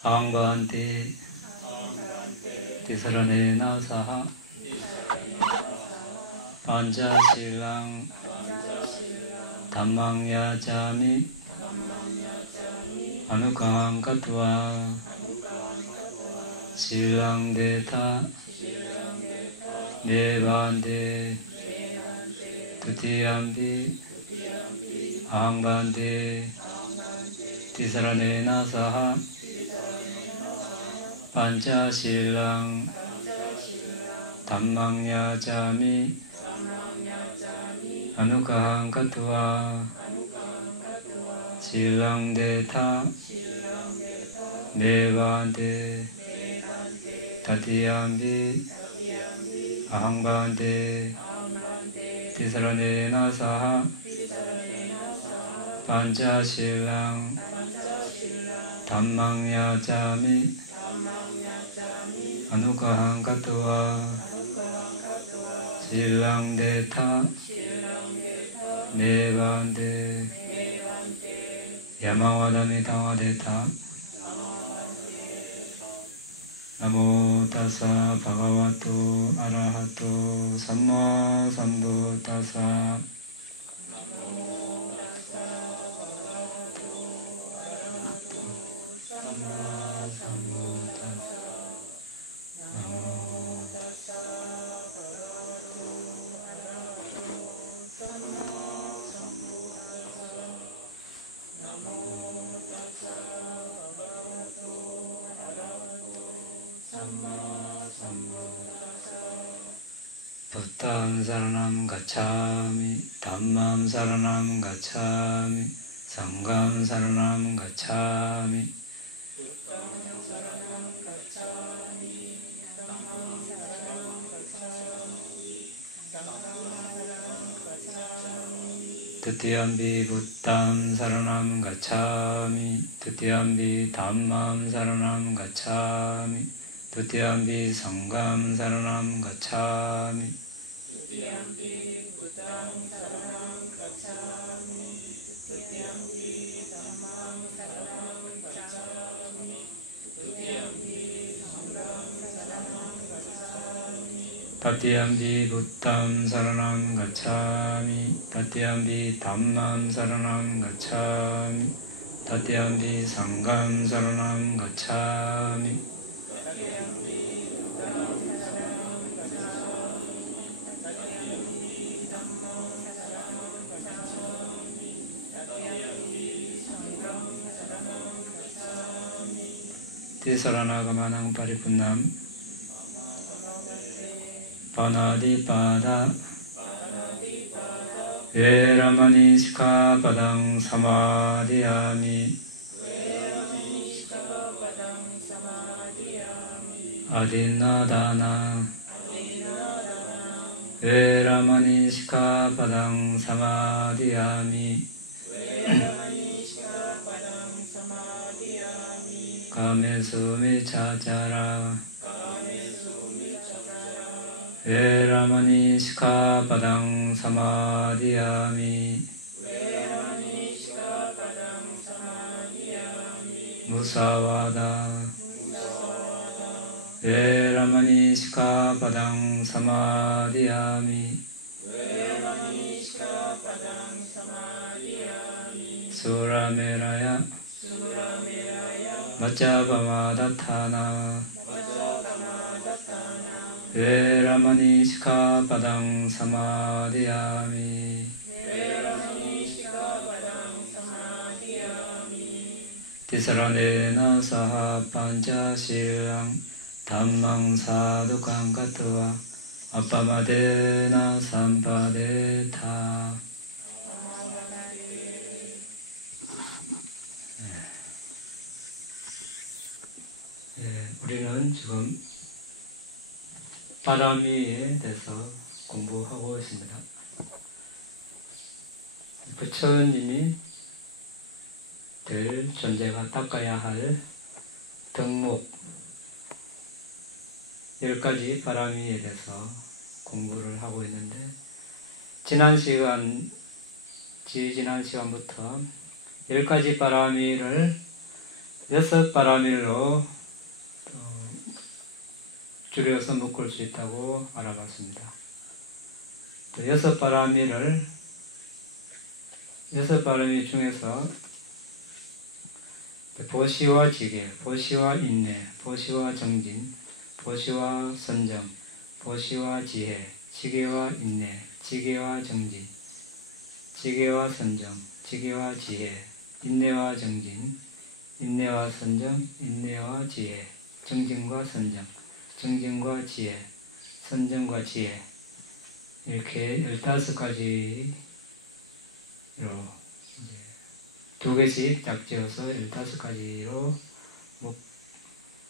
아항반테 티사라네나 사하 반자실랑 담망야자미 아누강 가트와 실랑데타 네반데 두티암비 아항반데 티사라네나 사하 반자실랑 담망야자미 아누강 가트와 실랑데타 네반데 다티암비 아항반데 티사라네나 사하 반자실랑 담망야자미 아누가항 가트와 실랑데타 네반데 야마와다미 당화데타 나모 타사 바가와토 아라하토 삼마 삼부타사 부tam saranam gacchami dhammam saranam gacchami sangham saranam gacchami Tutiyampi buddham saranam gacchami Tutiyampi dhammam saranam gacchami Tutiyampi sangham saranam gacchami Tutiyampi buddham saranam gacchami Tutiyampi dhammam saranam gacchami Tutiyampi sangham saranam gacchami Tatiyampi buddham saranam gacchami Tatiyampi dhammam saranam gacchami Tatiyampi sangham saranam gacchami Tisaranagamanaṁ paripunnam Panadipada Veramani sikhapadam samadhiyami Adinadana Veramani sikhapadam samadhiyami Kamesu miccachara Veramani sikhapadam samadhiyami Musavada Veramani sikhapadam samadhiyami Surameraya Vajjapamadatthana Veramani sikhapadam samadhiyami Tisaranena saha panchasilang dhammang sadhukang katva appamadena sampadetha. 우리는 지금 바람이에 대해서 공부하고 있습니다. 부처님이 될 존재가 닦아야 할 덕목 10가지 바람이에 대해서 공부를 하고 있는데 지난 시간부터 10가지 바람이를 여섯 바라밀로 줄여서 묶을 수 있다고 알아봤습니다. 여섯 바라밀 중에서 보시와 지계, 보시와 인내, 보시와 정진, 보시와 선정, 보시와 지혜, 지계와 인내, 지계와 정진, 지계와 선정, 지계와 지혜, 인내와 정진, 인내와 선정, 인내와 지혜, 정진과 선정, 정진과 지혜, 선정과 지혜, 이렇게 15가지로 두 개씩 짝지어서 15가지로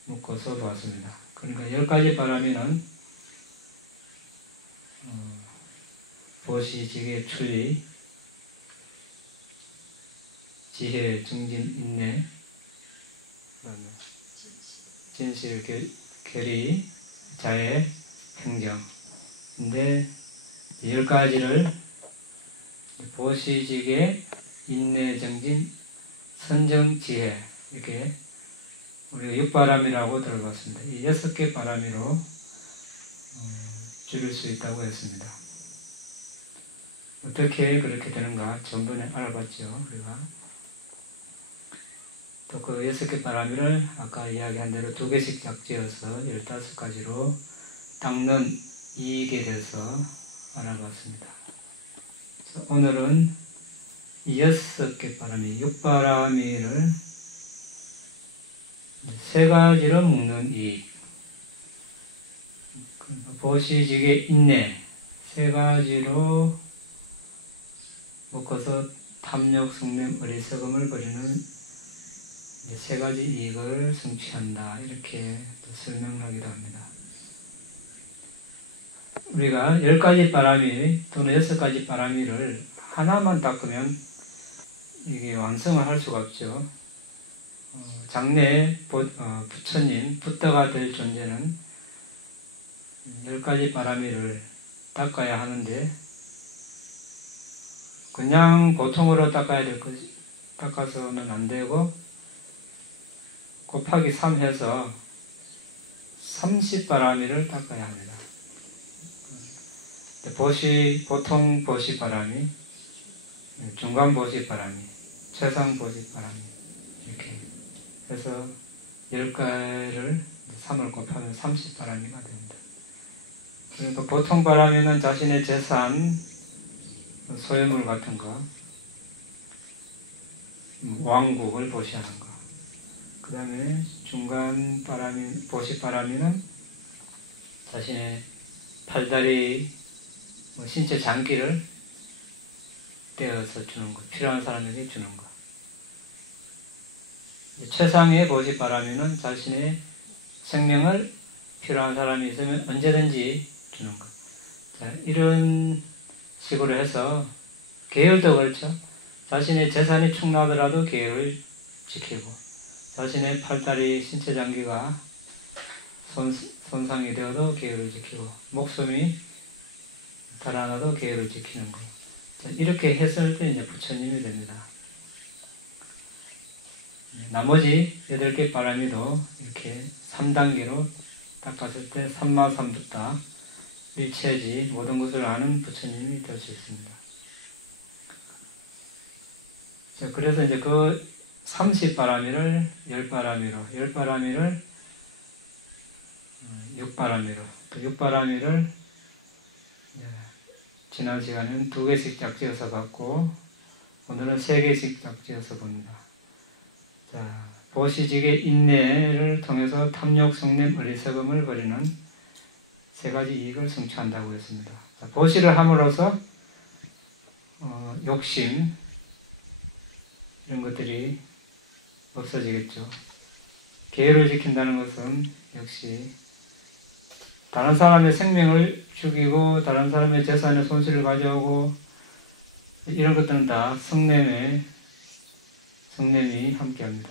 묶어서 보았습니다. 그러니까 10가지 바라미는 보시, 지계, 출리, 지혜, 정진, 인내, 그다음에 진실, 결의, 자애, 행정. 근데 10가지를 보시, 지계, 인내, 정진, 선정, 지혜, 이렇게 우리가 6바람이라고 들어봤습니다. 이 6개 바람이로 줄일 수 있다고 했습니다. 어떻게 그렇게 되는가 전번에 알아봤죠. 우리가 또 그 6개 바람이를 아까 이야기한 대로 2개씩 짝지어서 15가지로 닦는 이익에 대해서 알아봤습니다. 오늘은 이 6개 바람이, 6바람이를 3가지로 묶는 이익, 보시, 지계, 인내 3가지로 묶어서 탐욕, 성냄, 어리석음을 버리는 3가지 이익을 성취한다. 이렇게 설명하기도 합니다. 우리가 10가지 바람이 또는 6가지 바람이를 하나만 닦으면 이게 완성을 할 수가 없죠. 장래 부처님, 부처가 될 존재는 10가지 바라미를 닦아야 하는데 그냥 보통으로 닦아야 될 것이 닦아서는 안 되고 곱하기 3 해서 30바라미를 닦아야 합니다. 보통 보시 바라미, 중간 보시 바라미, 최상 보시 바라미 이렇게 해서 10가지를 3을 곱하면 30바라미가 됩니다. 그러니까 보통 바라미는 자신의 재산, 소유물 같은 거, 왕국을 보시하는 거. 그 다음에 중간 바라미, 보시 바라미는 자신의 팔다리, 신체 장기를 떼어서 주는 것, 필요한 사람에게 주는 것. 최상의 보시 바라미는 자신의 생명을 필요한 사람이 있으면 언제든지 주는 것. 자, 이런 식으로 해서 계율도 그렇죠. 자신의 재산이 축나더라도 계율을 지키고 자신의 팔다리, 신체 장기가 손상이 되어도 계율을 지키고 목숨이 달아나도 계율을 지키는 것. 자, 이렇게 했을 때 이제 부처님이 됩니다. 나머지 8개 바라미도 이렇게 3단계로 닦았을 때 삼마삼부타, 일체지, 모든 것을 아는 부처님이 될 수 있습니다. 자, 그래서 이제 그 30바라미를 10바라미로, 10바라미를 6바라미로, 또 6바라미를 지난 시간에는 2개씩 짝지어서 봤고 오늘은 3개씩 짝지어서 봅니다. 자, 보시직의 인내를 통해서 탐욕, 성냄, 어리석음을 버리는 3가지 이익을 성취한다고 했습니다. 자, 보시를 함으로써 욕심 이런 것들이 없어지겠죠. 계율을 지킨다는 것은 역시 다른 사람의 생명을 죽이고 다른 사람의 재산의 손실을 가져오고 이런 것들은 다 성냄이 함께합니다.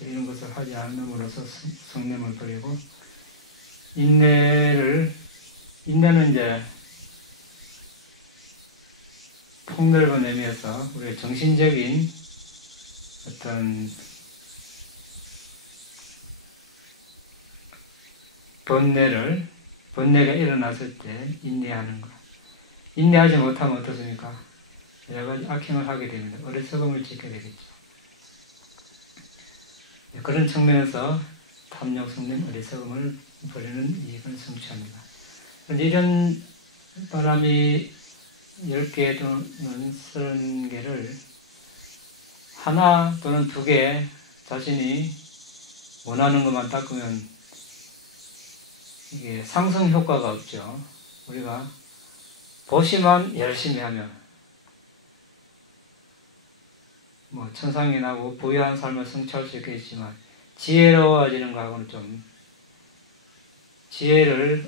이런 것을 하지 않음으로써 성냄을 버리고 인내는 이제 폭넓은 의미에서 우리의 정신적인 어떤 번뇌가 일어났을 때 인내하는 것. 인내하지 못하면 어떻습니까? 여러 가지 악행을 하게 됩니다. 어리석음을 짓게 되겠죠. 그런 측면에서 탐욕, 성냄, 어리석음을 버리는 이익을 성취합니다. 이런 바람이 10개 또는 30개를 하나 또는 2개 자신이 원하는 것만 닦으면 이게 상승 효과가 없죠. 우리가 보시만 열심히 하면 천상이 나고 부유한 삶을 성취할 수 있겠지만 지혜로워지는 것하고는 좀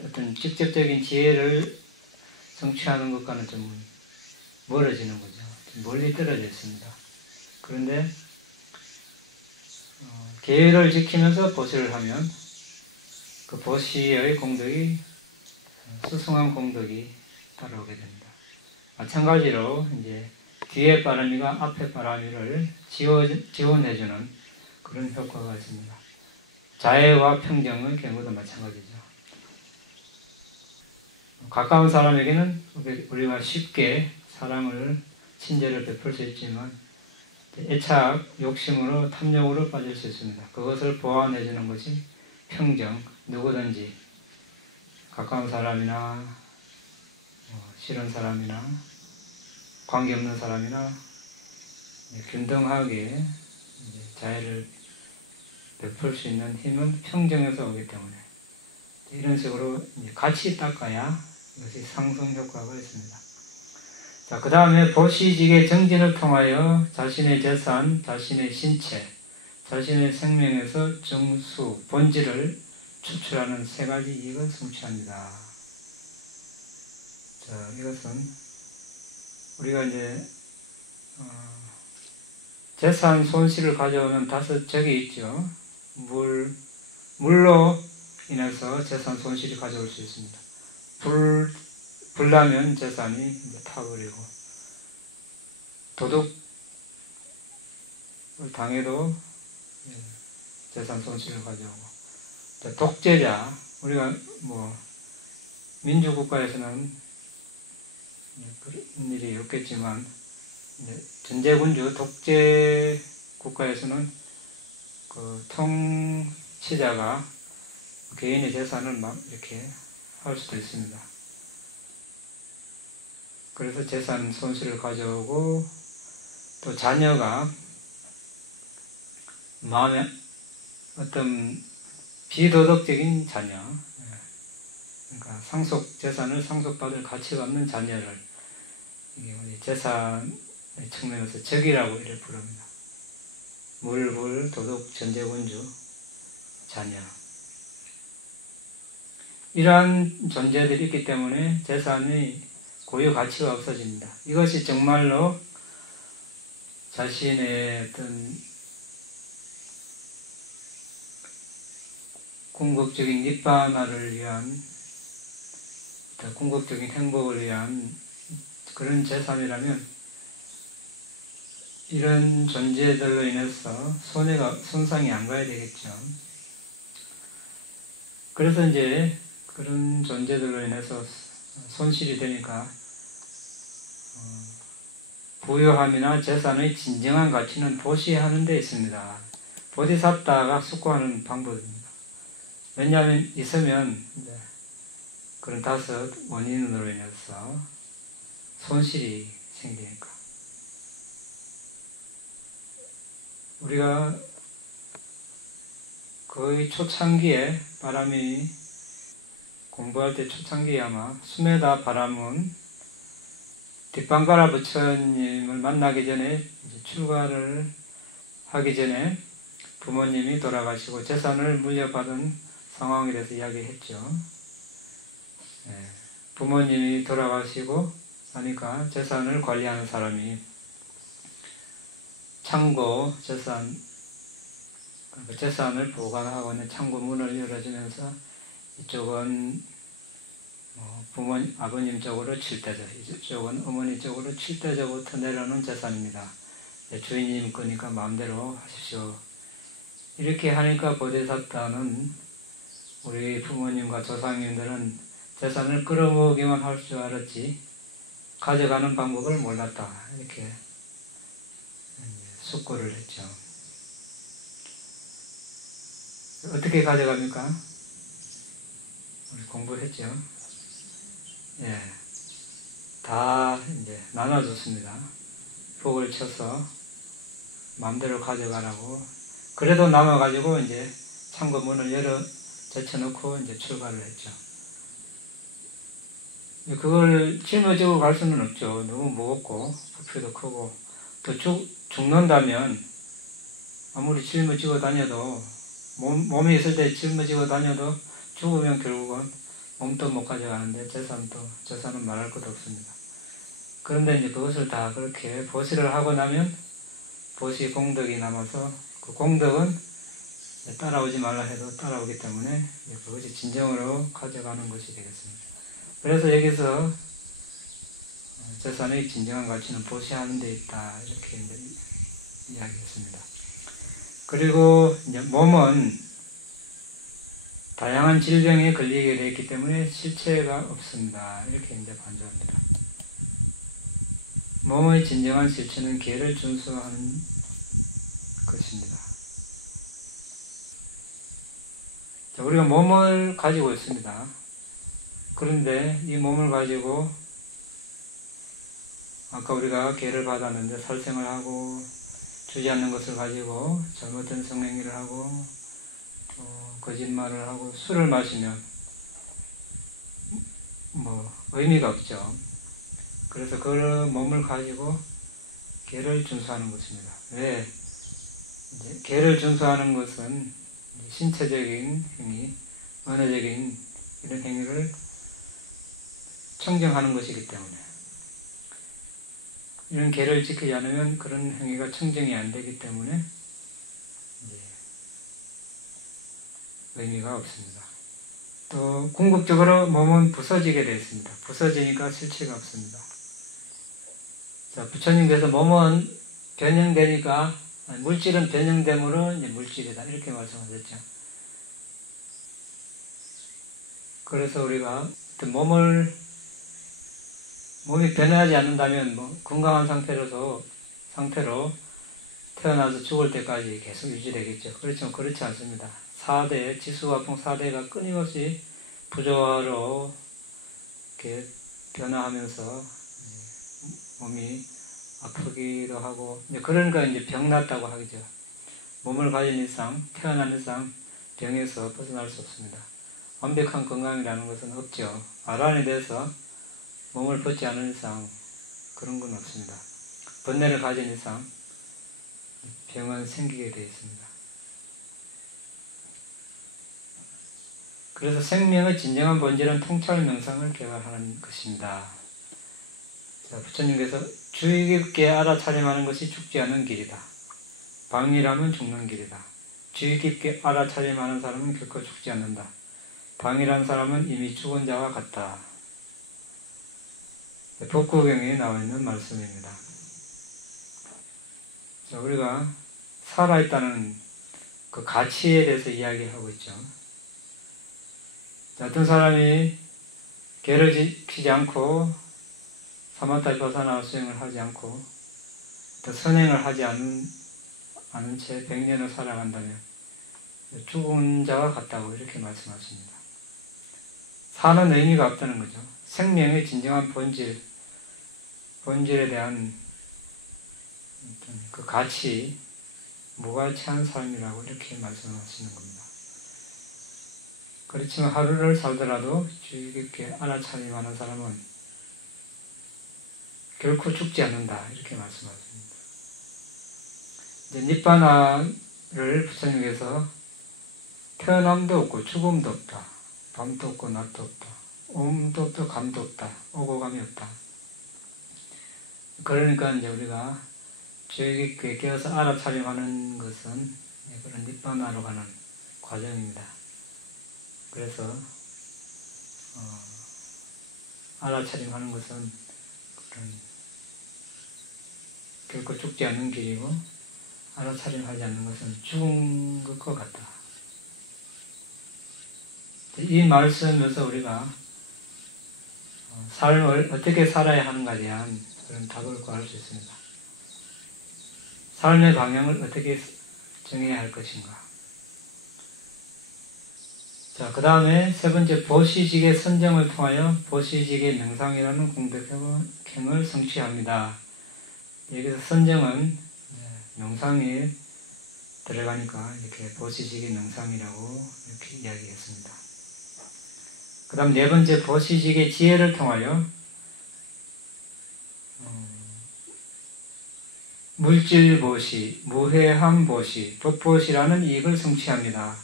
어떤 직접적인 지혜를 성취하는 것과는 좀 멀어지는 거죠. 좀 멀리 떨어져 있습니다. 그런데 계율을 지키면서 보시를 하면 그 보시의 공덕이 수승한 공덕이 따라오게 됩니다. 마찬가지로 이제 뒤에 바람이가 앞에 바람이를 지원해주는 그런 효과가 있습니다. 자애와 평정의 경우도 마찬가지죠. 가까운 사람에게는 우리가 쉽게 사랑을, 친절을 베풀 수 있지만 애착, 욕심으로, 탐욕으로 빠질 수 있습니다. 그것을 보완해주는 것이 평정, 누구든지 가까운 사람이나 싫은 사람이나 관계없는 사람이나 균등하게 자애를 베풀 수 있는 힘은 평정에서 오기 때문에 이런 식으로 같이 닦아야 이것이 상승 효과가 있습니다. 자, 그 다음에 보시직의 정진을 통하여 자신의 재산, 자신의 신체, 자신의 생명에서 정수, 본질을 추출하는 3가지 이익을 성취합니다. 자, 이것은 우리가 이제 재산 손실을 가져오는 5적이 있죠. 물로 인해서 재산 손실이 가져올 수 있습니다. 불나면 재산이 이제 타버리고, 도둑을 당해도 재산 손실을 가져오고, 독재자, 우리가 민주국가에서는 그런 일이 없겠지만, 전제군주 독재 국가에서는 그 통치자가 개인의 재산을 막 이렇게 할 수도 있습니다. 그래서 재산 손실을 가져오고, 또 자녀가 마음에 어떤 비도덕적인 자녀, 그러니까 재산을 상속받을 가치가 없는 자녀를 이게 재산의 측면에서 적이라고 이렇게 부릅니다. 물불, 도덕, 전제군주, 자녀. 이러한 존재들이 있기 때문에 재산의 고유 가치가 없어집니다. 이것이 정말로 자신의 어떤 궁극적인 니바나를 위한, 궁극적인 행복을 위한 그런 재산이라면 이런 존재들로 인해서 손상이 안 가야 되겠죠. 그래서 이제 그런 존재들로 인해서 손실이 되니까 부유함이나 재산의 진정한 가치는 보시하는 데 있습니다. 보디사타가 숙고하는 방법입니다. 왜냐하면 있으면 그런 5 원인으로 인해서 손실이 생기니까. 우리가 거의 초창기에 바람이 공부할 때 초창기에 아마 수메다 바람은 뒷방가라 부처님을 만나기 전에 출가를 하기 전에 부모님이 돌아가시고 재산을 물려받은 상황에 대해서 이야기했죠. 부모님이 돌아가시고 나니까 재산을 관리하는 사람이 창고 재산을 보관하고 있는 창고 문을 열어주면서 이쪽은 아버님 쪽으로 7대적, 이쪽은 어머니 쪽으로 7대적부터 내려오는 재산입니다. 주인님 거니까 마음대로 하십시오. 이렇게 하니까 보디사타는 우리 부모님과 조상님들은 재산을 끌어모으기만 할 줄 알았지 가져가는 방법을 몰랐다. 이렇게 숙고를 했죠. 어떻게 가져갑니까? 우리 공부했죠. 예, 다 이제 나눠줬습니다. 복을 쳐서 마음대로 가져가라고. 그래도 남아가지고 이제 창고 문을 제쳐놓고 이제 출발을 했죠. 그걸 짊어지고 갈 수는 없죠. 너무 무겁고 부피도 크고 또 죽는다면 아무리 짊어지고 다녀도 몸에 있을 때 짊어지고 다녀도 죽으면 결국은 몸도 못 가져가는데 재산은 말할 것도 없습니다. 그런데 이제 그것을 다 그렇게 보시를 하고 나면 보시 공덕이 남아서 그 공덕은 따라오지 말라 해도 따라오기 때문에 그것이 진정으로 가져가는 것이 되겠습니다. 그래서 여기서 재산의 진정한 가치는 보시하는 데 있다 이렇게 이야기했습니다. 그리고 이제 몸은 다양한 질병에 걸리게 되어 있기 때문에 실체가 없습니다. 이렇게 이제 반주합니다. 몸의 진정한 실체는 계를 준수하는 것입니다. 자, 우리가 몸을 가지고 있습니다. 그런데 이 몸을 가지고 아까 우리가 계를 받았는데 살생을 하고 주지 않는 것을 가지고 잘못된 성행위를 하고 거짓말을 하고 술을 마시면 의미가 없죠. 그래서 그 몸을 가지고 계를 준수하는 것입니다. 왜? 이제 계를 준수하는 것은 신체적인 행위, 언어적인 이런 행위를 청정하는 것이기 때문에 이런 계를 지키지 않으면 그런 행위가 청정이 안 되기 때문에 의미가 없습니다. 또 궁극적으로 몸은 부서지게 되어 있습니다. 부서지니까 실체가 없습니다. 자, 부처님께서 몸은 변형되니까 물질은 변형됨으로 이제 물질이다 이렇게 말씀하셨죠. 그래서 우리가 몸이 변하지 않는다면 건강한 상태로 태어나서 죽을 때까지 계속 유지되겠죠. 그렇지만 그렇지 않습니다. 지수화풍 4대가 끊임없이 부조화로 이렇게 변화하면서 몸이 아프기도 하고, 그러니까 이제 병났다고 하죠. 몸을 가진 이상, 태어난 이상 병에서 벗어날 수 없습니다. 완벽한 건강이라는 것은 없죠. 아란에 대해서 몸을 벗지 않은 이상 그런 건 없습니다. 번뇌를 가진 이상 병은 생기게 되어 있습니다. 그래서 생명의 진정한 본질은 통찰 명상을 개발하는 것입니다. 자, 부처님께서 주의 깊게 알아차림하는 것이 죽지 않는 길이다. 방이라면 죽는 길이다. 주의 깊게 알아차림하는 사람은 결코 죽지 않는다. 방이란 사람은 이미 죽은 자와 같다. 법구경에 나와 있는 말씀입니다. 자, 우리가 살아있다는 그 가치에 대해서 이야기하고 있죠. 자, 어떤 사람이 계를 지키지 않고 사마타비파사나 수행을 하지 않고 또 선행을 하지 않은 채 100년을 살아간다면 죽은 자와 같다고 이렇게 말씀하십니다. 사는 의미가 없다는 거죠. 생명의 진정한 본질에 대한 그 가치, 무가치한 삶이라고 이렇게 말씀하시는 겁니다. 그렇지만 하루를 살더라도 주의 깊게 알아차림하는 사람은 결코 죽지 않는다 이렇게 말씀하십니다. 이제 니빠나를 부처님께서 태어남도 없고 죽음도 없다. 밤도 없고 낮도 없다. 오음도 없고 감도 없다. 오고 감이 없다. 그러니까 이제 우리가 주의 깊게 깨어서 알아차림하는 것은 그런 니빠나로 가는 과정입니다. 그래서 알아차림하는 것은 그런 결코 죽지 않는 길이고 알아차림하지 않는 것은 죽은 것과 같다. 이 말씀에서 우리가 삶을 어떻게 살아야 하는가에 대한 그런 답을 구할 수 있습니다. 삶의 방향을 어떻게 정해야 할 것인가. 자, 그 다음에 세 번째, 보시직의 선정을 통하여 보시직의 명상이라는 공덕행을 성취합니다. 여기서 선정은 명상에 들어가니까 이렇게 보시직의 명상이라고 이렇게 이야기했습니다. 그 다음 네 번째, 보시직의 지혜를 통하여 물질보시, 무해함보시, 법보시라는 이익을 성취합니다.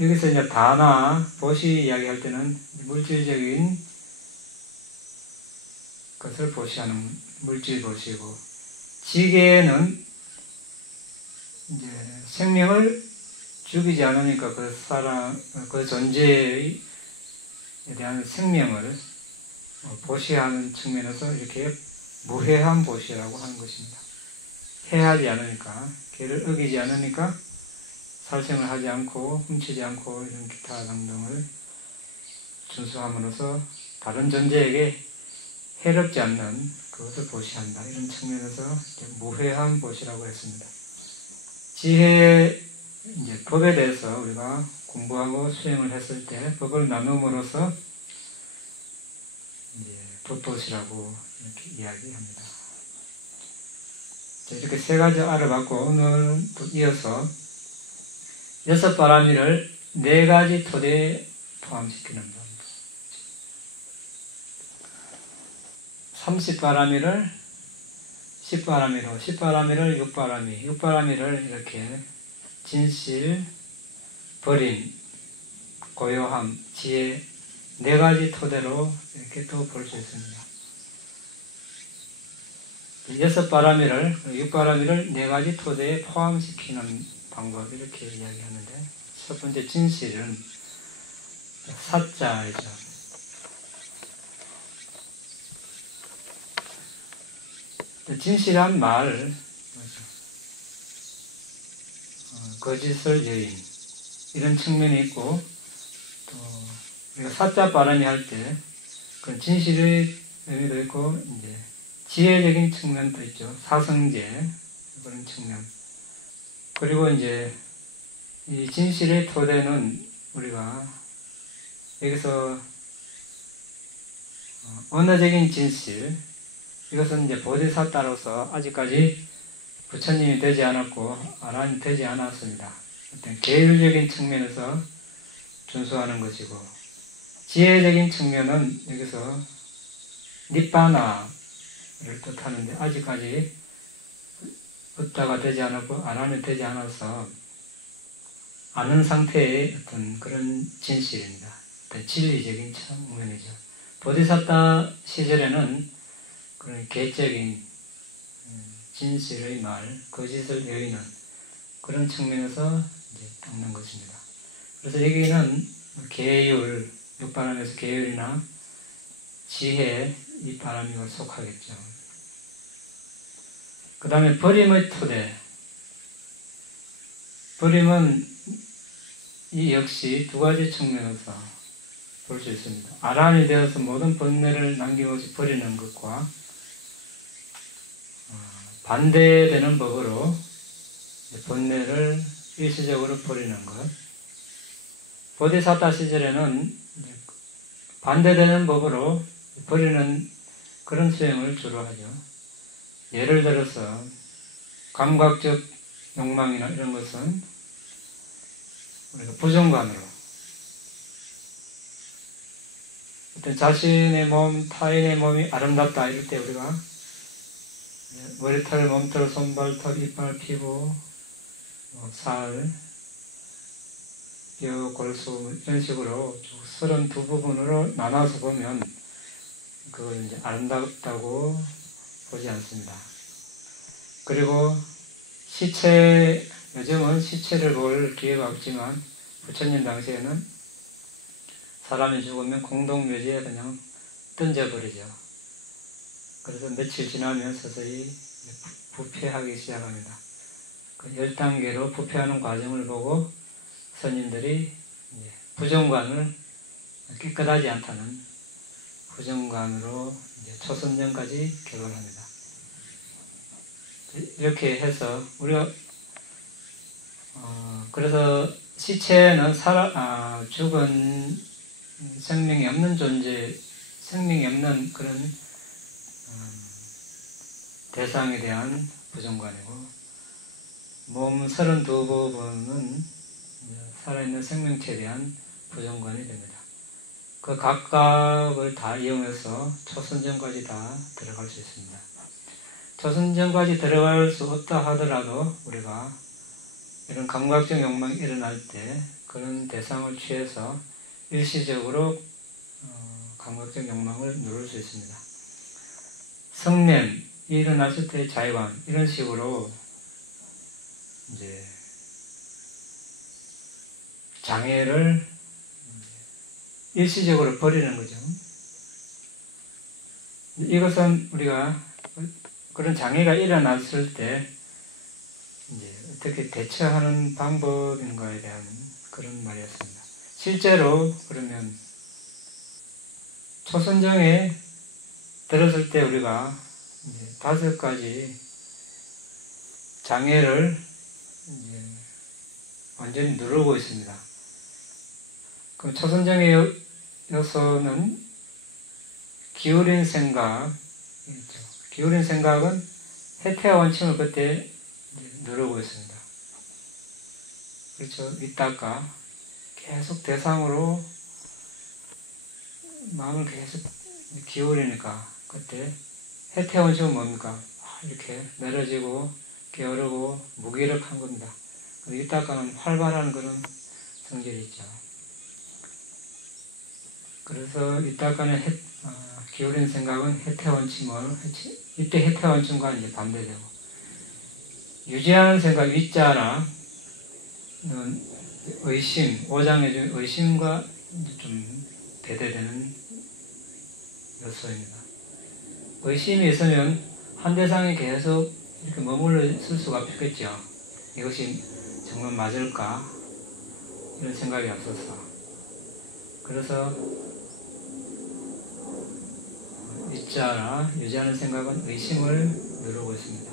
여기서 이제 다나, 보시 이야기할 때는 물질적인 것을 보시하는 물질보시고, 지계는 이제 생명을 죽이지 않으니까 그 존재에 대한 생명을 보시하는 측면에서 이렇게 무해함 보시라고 하는 것입니다. 해하지 않으니까, 계를 어기지 않으니까 살생을 하지 않고 훔치지 않고 이런 기타 등등을 준수함으로써 다른 존재에게 해롭지 않는 그것을 보시한다. 이런 측면에서 무해함 보시라고 했습니다. 지혜, 이제 법에 대해서 우리가 공부하고 수행을 했을 때 법을 나눔으로써 이제 법보시라고 이렇게 이야기합니다. 자, 이렇게 세 가지 알아봤고 오늘은 또 이어서 6바라미를 4가지 토대에 포함시키는 겁니다. 30바라미를 10바라미로, 10바라미를 6바라미, 6바라미를 이렇게 진실, 버림, 고요함, 지혜 4가지 토대로 이렇게 또 볼 수 있습니다. 6바라미를, 6바라미를 4가지 토대에 포함시키는 방법 이렇게 이야기하는데, 첫 번째 진실은 사자이죠. 진실한 말, 거짓을 여인 이런 측면이 있고, 또 우리가 사자 바람이 할 때 그 진실의 의미도 있고 이제 지혜적인 측면도 있죠. 사성제 그런 측면. 그리고 이제 이 진실의 토대는 우리가 여기서 언어적인 진실, 이것은 이제 보디사타로서 아직까지 부처님이 되지 않았고 아라한이 되지 않았습니다. 어떤 계율적인 측면에서 준수하는 것이고, 지혜적인 측면은 여기서 니빠나를 뜻하는데 아직까지 부다가 되지 않았고 아라한이 되지 않아서 아는 상태의 어떤 그런 진실입니다. 어떤 진리적인 측면이죠. 보디사타 시절에는 그런 개적인 진실의 말, 거짓을 여의는 그런 측면에서 이제 닦는 것입니다. 그래서 여기는 계율, 6바람에서 계율이나 지혜, 이 바람이가 속하겠죠. 그 다음에 버림의 토대. 버림은 이 역시 2가지 측면에서 볼 수 있습니다. 아라한이 되어서 모든 번뇌를 남김없이 버리는 것과 반대되는 법으로 번뇌를 일시적으로 버리는 것. 보디사타 시절에는 반대되는 법으로 버리는 그런 수행을 주로 하죠. 예를 들어서 감각적 욕망이나 이런 것은 우리가 부정관으로 어떤 자신의 몸, 타인의 몸이 아름답다 이럴 때 우리가 머리털, 몸털, 손발털, 이빨, 피부, 살, 뼈, 골수 이런 식으로 32부분으로 나눠서 보면 그걸 이제 아름답다고 보지 않습니다. 그리고 시체, 요즘은 시체를 볼 기회가 없지만 부처님 당시에는 사람이 죽으면 공동묘지에 그냥 던져버리죠. 그래서 며칠 지나면 서서히 부패하기 시작합니다. 그 10단계로 부패하는 과정을 보고 스님들이 부정관을 깨끗하지 않다는 부정관으로 이제 초선정까지 개발합니다. 이렇게 해서 우리가 그래서 시체는 죽은 생명이 없는 존재, 생명이 없는 그런 대상에 대한 부정관이고, 몸 32부분은 살아있는 생명체에 대한 부정관이 됩니다. 그 각각을 다 이용해서 초선정까지 다 들어갈 수 있습니다. 초선정까지 들어갈 수 없다 하더라도 우리가 이런 감각적 욕망이 일어날 때 그런 대상을 취해서 일시적으로 감각적 욕망을 누를 수 있습니다. 성냄, 일어났을 때의 자의관, 이런 식으로 이제 장애를 일시적으로 버리는 거죠. 이것은 우리가 그런 장애가 일어났을 때 이제 어떻게 대처하는 방법인가에 대한 그런 말이었습니다. 실제로 그러면 초선정에 들었을 때 우리가 이제 5가지 장애를 이제 완전히 누르고 있습니다. 그 초선정에서는 기울인 생각, 기울인 생각은 해태와 원칙을 그때 누르고 있습니다. 그렇죠? 윗닦아 계속 대상으로 마음을 계속 기울이니까 그때 해태와 원칙은 뭡니까? 이렇게 내려지고 게으르고 무기력한 겁니다. 윗닦아는 활발한 그런 성질이 있죠. 그래서 윗닦아는 기울인 생각은 해태원칙을 이때 해태원칙과 이제 반대되고, 유지하는 생각 윗자라는 의심, 5장의 중 의심과 좀 배대되는 요소입니다. 의심이 있으면 한 대상에 계속 이렇게 머물러 있을 수가 없겠죠. 이것이 정말 맞을까? 이런 생각이 앞서서. 그래서 윗자라, 유지하는 생각은 의심을 누르고 있습니다.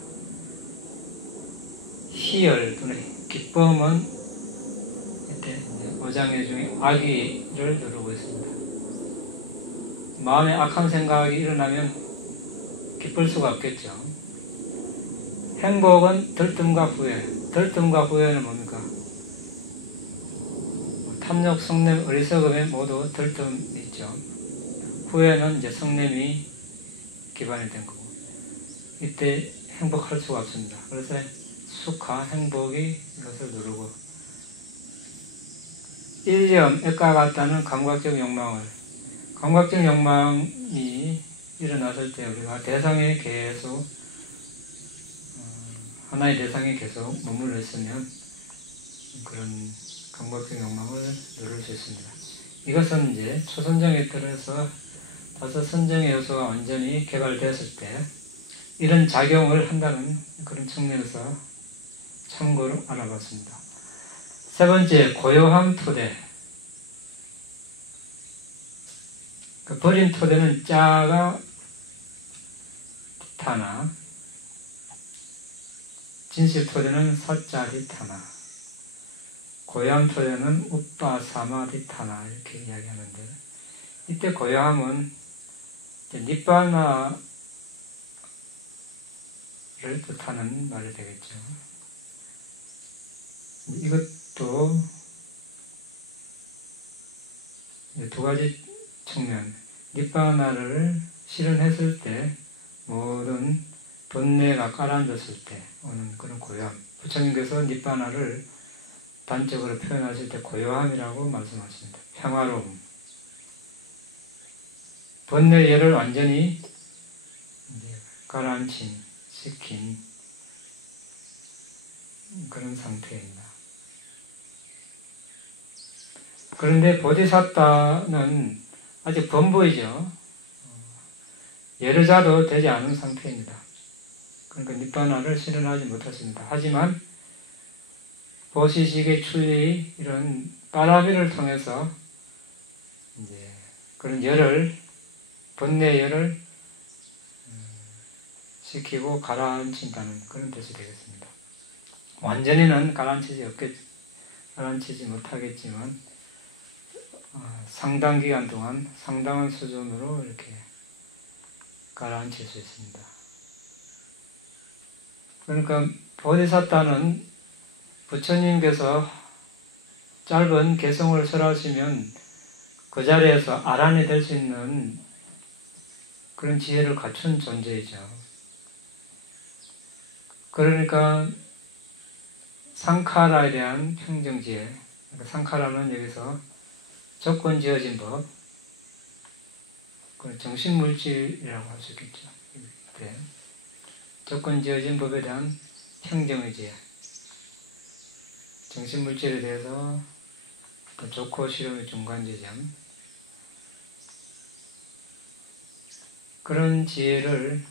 희열 또는 기쁨은 이때 5장의 중에 악의를 누르고 있습니다. 마음에 악한 생각이 일어나면 기쁠 수가 없겠죠. 행복은 들뜸과 후회. 들뜸과 후회는 뭡니까? 탐욕, 성냄, 어리석음에 모두 들뜸이 있죠. 후회는 이제 성냄이 기반이 된 거고, 이때 행복할 수가 없습니다. 그래서 수카, 행복이 이것을 누르고, 일념, 액과 같다는 감각적 욕망을, 감각적 욕망이 일어났을 때 우리가 대상에 계속 하나의 대상에 계속 머물러 있으면 그런 감각적 욕망을 누를 수 있습니다. 이것은 이제 초선정에 들어서 5선정의 요소가 완전히 개발되었을 때 이런 작용을 한다는 그런 측면에서 참고로 알아봤습니다. 세 번째, 고요함 토대. 그 버린 토대는 짜가 타나, 진실 토대는 사짜리타나, 고요함 토대는 우빠사마디타나 이렇게 이야기하는데, 이때 고요함은 니바나를 뜻하는 말이 되겠죠. 이것도 2가지 측면, 니바나를 실현했을 때 모든 번뇌가 가라앉았을 때 오는 그런 고요함. 부처님께서 니바나를 단적으로 표현하실 때 고요함이라고 말씀하십니다. 평화로움. 번뇌를 완전히 가라앉힌, 식힌 그런 상태입니다. 그런데 보디사tta는 아직 범보이죠. 예르자도 되지 않은 상태입니다. 그러니까 니바나를 실현하지 못했습니다. 하지만 보시지계 출리 이런 바라미를 통해서 이제 그런 열을 번뇌 열을 시키고 가라앉힌다는 그런 뜻이 되겠습니다. 완전히는 가라앉히지 못하겠지만 상당 기간 동안 상당한 수준으로 이렇게 가라앉힐 수 있습니다. 그러니까 보디사타는 부처님께서 짧은 개성을 설하시면 그 자리에서 아란이 될 수 있는 그런 지혜를 갖춘 존재이죠. 그러니까 상카라에 대한 평정지혜, 상카라는 여기서 조건 지어진 법, 정신물질이라고 할 수 있겠죠. 네. 조건 지어진 법에 대한 평정의 지혜, 정신물질에 대해서 좋고 싫음의 중간 지점, 그런 지혜를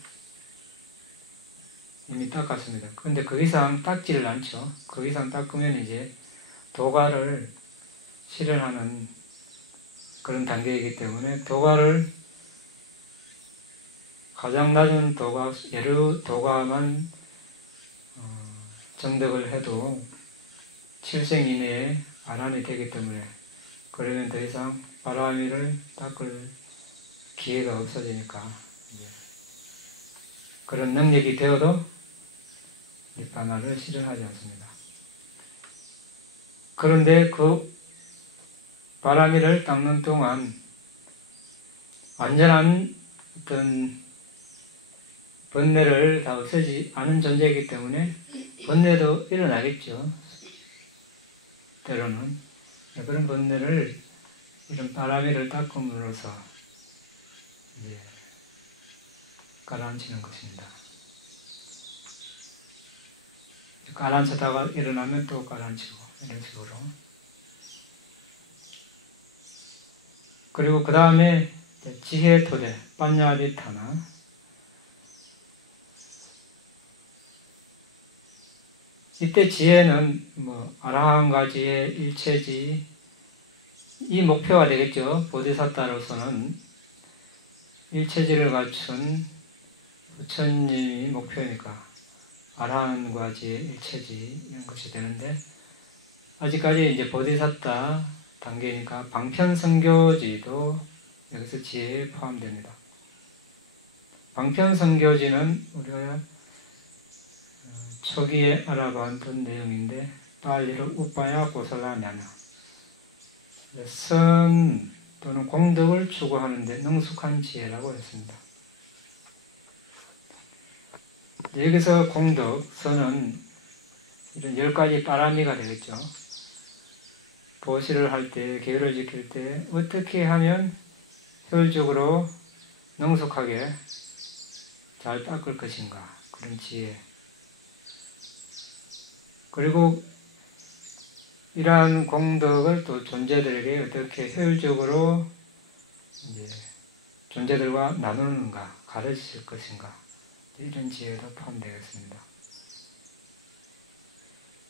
이미 닦았습니다. 그런데 그 이상 닦지를 않죠. 그 이상 닦으면 이제 도가를 실현하는 그런 단계이기 때문에 도가를 가장 낮은 도가, 예루 도가만 정득을 해도 7생 이내에 아란이 되기 때문에 그러면 더 이상 바라미를 닦을 기회가 없어지니까 그런 능력이 되어도 니파나를 실현하지 않습니다. 그런데 그 바라미를 닦는 동안 완전한 어떤 번뇌를 다 없애지 않은 존재이기 때문에 번뇌도 일어나겠죠. 때로는 그런 번뇌를 이런 바라미를 닦음으로써 이제 가라앉히는 것입니다. 가라앉히다가 일어나면 또 가라앉히고 이런 식으로. 그리고 그 다음에 지혜 토대, 빠냐비타나. 이때 지혜는 아라한가 지혜, 일체지 이 목표가 되겠죠. 보디사타로서는 일체지를 갖춘 부처님이 목표니까 아라한과 지혜, 일체지 이런 것이 되는데 아직까지 이제 보디사타 단계니까 방편성교지도 여기서 지혜에 포함됩니다. 방편성교지는 우리가 초기에 알아봤던 내용인데 빨리로 우빠야 고살라냐나 선 또는 공덕을 추구하는 데 능숙한 지혜라고 했습니다. 여기서 공덕, 선은 이런 10가지 빠라미가 되겠죠. 보시를 할 때, 계율을 지킬 때 어떻게 하면 효율적으로 능숙하게 잘 닦을 것인가, 그런 지혜. 그리고 이러한 공덕을 또 존재들에게 어떻게 효율적으로 이제 존재들과 나누는가, 가르칠 것인가, 이런 지혜도 포함되겠습니다.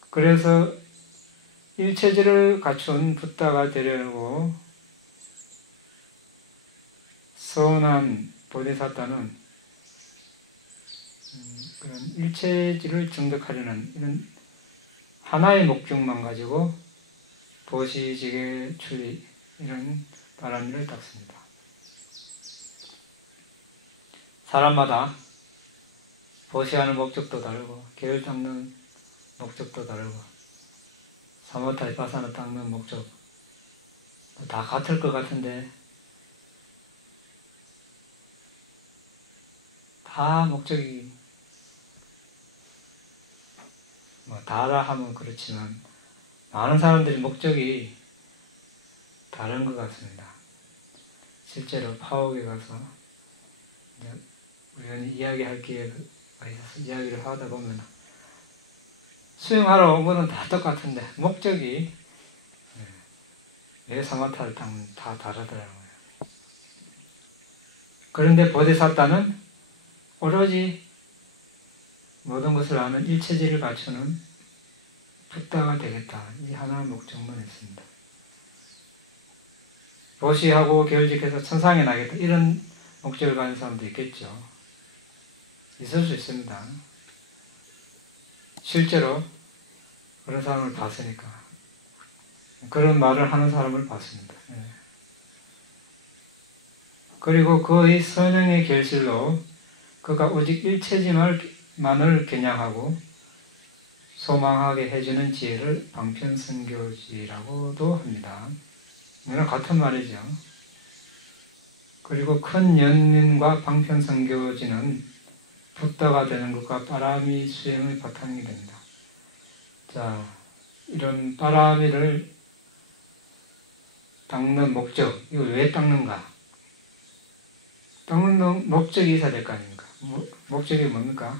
그래서 일체지를 갖춘 붓다가 되려고 서운한 보디사타는 그런 일체지를 정득하려는 이런 하나의 목적만 가지고 보시지계 출리 이런 바라미를 닦습니다. 사람마다 보시하는 목적도 다르고 계율 닦는 목적도 다르고 사모타 비파사나 닦는 목적 다 같을 것 같은데 다 목적이 다라 하면 그렇지만 많은 사람들이 목적이 다른 것 같습니다. 실제로 파옥에 가서 우연히 이야기할 기회가 있어서 이야기를 하다 보면 수행하러 온 거는 다 똑같은데 목적이 왜 사마타를 닦는 다 다르더라고요. 그런데 보디사타는 오로지 모든 것을 아는 일체지를 갖추는 붓다가 되겠다. 이 하나의 목적만 있습니다. 보시하고 결직해서 천상에 나겠다. 이런 목적을 가진 사람도 있겠죠. 있을 수 있습니다. 실제로 그런 사람을 봤으니까. 그런 말을 하는 사람을 봤습니다. 그리고 그의 선행의 결실로 그가 오직 일체지만을 겨냥하고 소망하게 해주는 지혜를 방편선교지라고도 합니다. 이거는 같은 말이죠. 그리고 큰 연민과 방편선교지는 붓다가 되는 것과 빠라미 수행의 바탕이 됩니다. 자, 이런 빠라미를 닦는 목적, 이걸 왜 닦는가? 닦는 목적이 있어야 될 거 아닙니까? 목적이 뭡니까?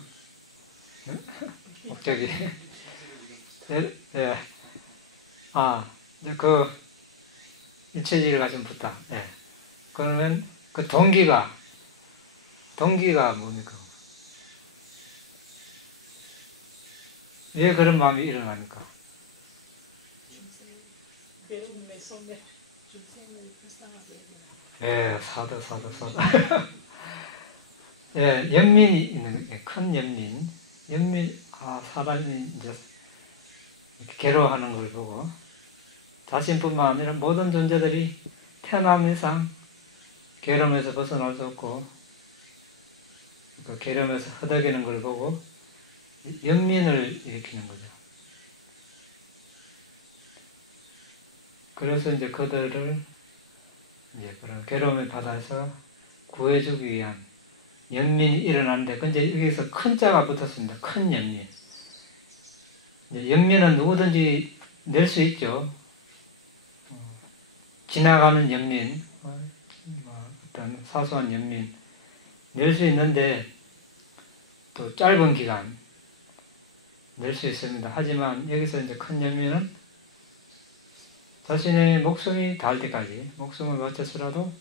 목적이. 예. 이제 그 일체지를 가진 붓다. 예. 그러면 그 동기가 뭡니까? 왜 그런 마음이 일어납니까? 예, 사도. 예, 연민이 있는 거예요. 큰 연민. 사람이 이제 괴로워하는 걸 보고 자신뿐만 아니라 모든 존재들이 태어남 이상 괴로움에서 벗어날 수 없고 그 괴로움에서 허덕이는 걸 보고 연민을 일으키는 거죠. 그래서 이제 그들을 이제 그런 괴로움의 바다에서 구해주기 위한 연민이 일어나는데, 근데 여기서 큰 자가 붙었습니다. 큰 연민. 연민은 누구든지 낼 수 있죠. 지나가는 연민, 어떤 사소한 연민 낼 수 있는데 또 짧은 기간 낼 수 있습니다. 하지만 여기서 이제 큰 연민은 자신의 목숨이 닿을 때까지 목숨을 바쳐서라도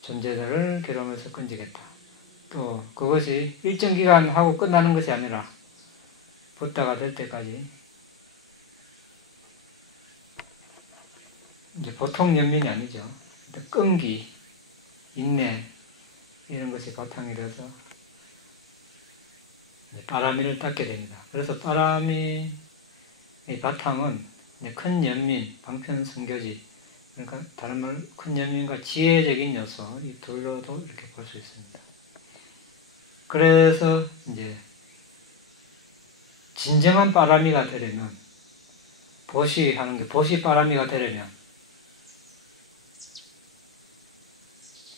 존재들을 괴로움에서 건지겠다. 또 그것이 일정 기간 하고 끝나는 것이 아니라 붓다가 될 때까지 이제 보통 연민이 아니죠. 끈기, 인내 이런 것이 바탕이 되어서 빠라미를 닦게 됩니다. 그래서 빠라미의 바탕은 큰 연민, 방편선교지, 그러니까 다른 말로 큰 연민과 지혜적인 요소 이 둘로도 이렇게 볼 수 있습니다. 그래서 이제 진정한 빠라미가 되려면 보시하는 게 보시 빠라미가 되려면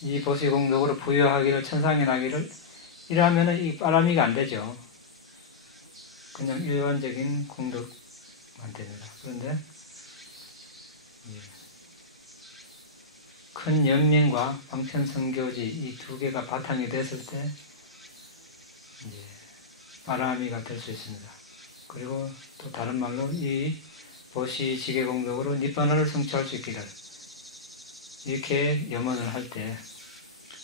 이 보시 공덕으로 부여하기를 천상에 나기를 이러면은 이 빠라미가 안 되죠. 그냥 일반적인 공덕만 됩니다. 그런데 큰 연민과 방편선교지 이 두 개가 바탕이 됐을 때 이제 빠라미가 될 수 있습니다. 그리고 또 다른 말로 이 보시 지계 공덕으로 니bbāna를 성취할 수 있기를 이렇게 염원을 할 때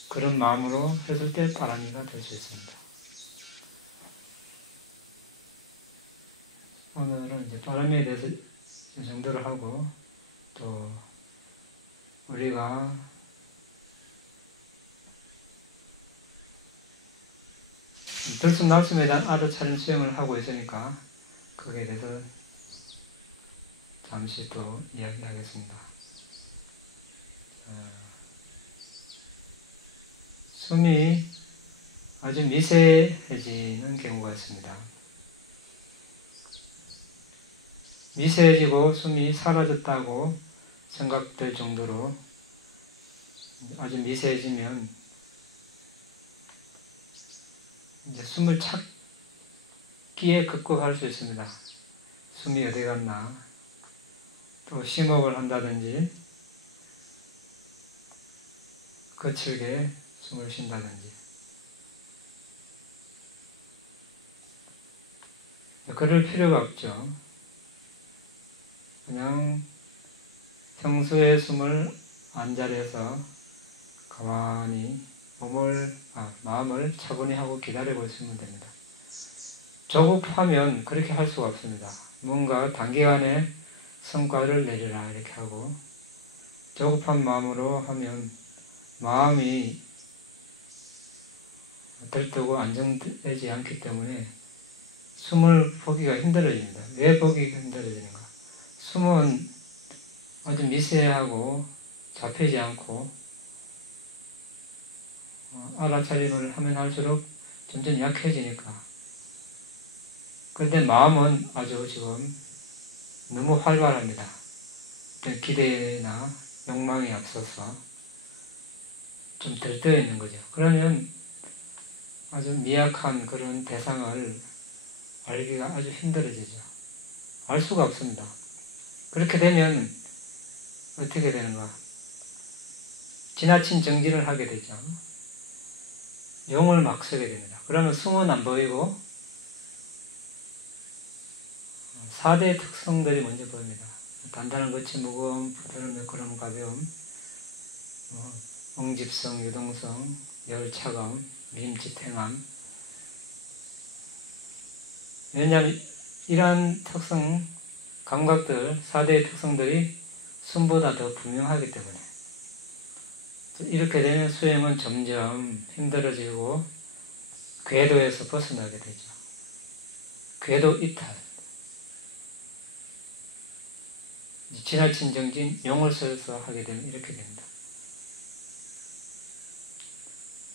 그런 마음으로 했을 때 빠라미가 될 수 있습니다. 오늘은 이제 빠라미에 대해서 이 정도로 하고 또 우리가 들숨날숨에 대한 알아차림 수행을 하고 있으니까 거기에 대해서 잠시 또 이야기하겠습니다. 숨이 아주 미세해지는 경우가 있습니다. 미세해지고 숨이 사라졌다고 생각될 정도로 아주 미세해지면 이제 숨을 찾기에 급급할 수 있습니다. 숨이 어디 갔나? 또 심호흡을 한다든지 거칠게 숨을 쉰다든지 그럴 필요가 없죠. 그냥 평소에 숨을 안자리에서 가만히 마음을 차분히 하고 기다리고 있으면 됩니다. 조급하면 그렇게 할 수가 없습니다. 뭔가 단기간에 성과를 내리라 이렇게 하고, 조급한 마음으로 하면 마음이 들뜨고 안정되지 않기 때문에 숨을 보기가 힘들어집니다. 왜 보기가 힘들어지는가? 숨은 아주 미세하고 잡히지 않고 알아차림을 하면 할수록 점점 약해지니까. 그런데 마음은 아주 지금 너무 활발합니다. 어떤 기대나 욕망이 앞서서 좀 들떠 있는 거죠. 그러면 아주 미약한 그런 대상을 알기가 아주 힘들어지죠. 알 수가 없습니다. 그렇게 되면 어떻게 되는가? 지나친 정진을 하게 되죠. 용을 막 쓰게 됩니다. 그러면 숨은 안 보이고 4대 특성들이 먼저 보입니다. 단단한 거치, 무거움, 부드러움, 매끄러움, 가벼움, 응집성, 유동성, 열, 차가움, 미임짓행함. 왜냐하면 이러한 특성, 감각들, 4대의 특성들이 숨보다 더 분명하기 때문에. 이렇게 되면 수행은 점점 힘들어지고 궤도에서 벗어나게 되죠. 궤도 이탈. 지나친 정진, 용을 써서 하게 되면 이렇게 됩니다.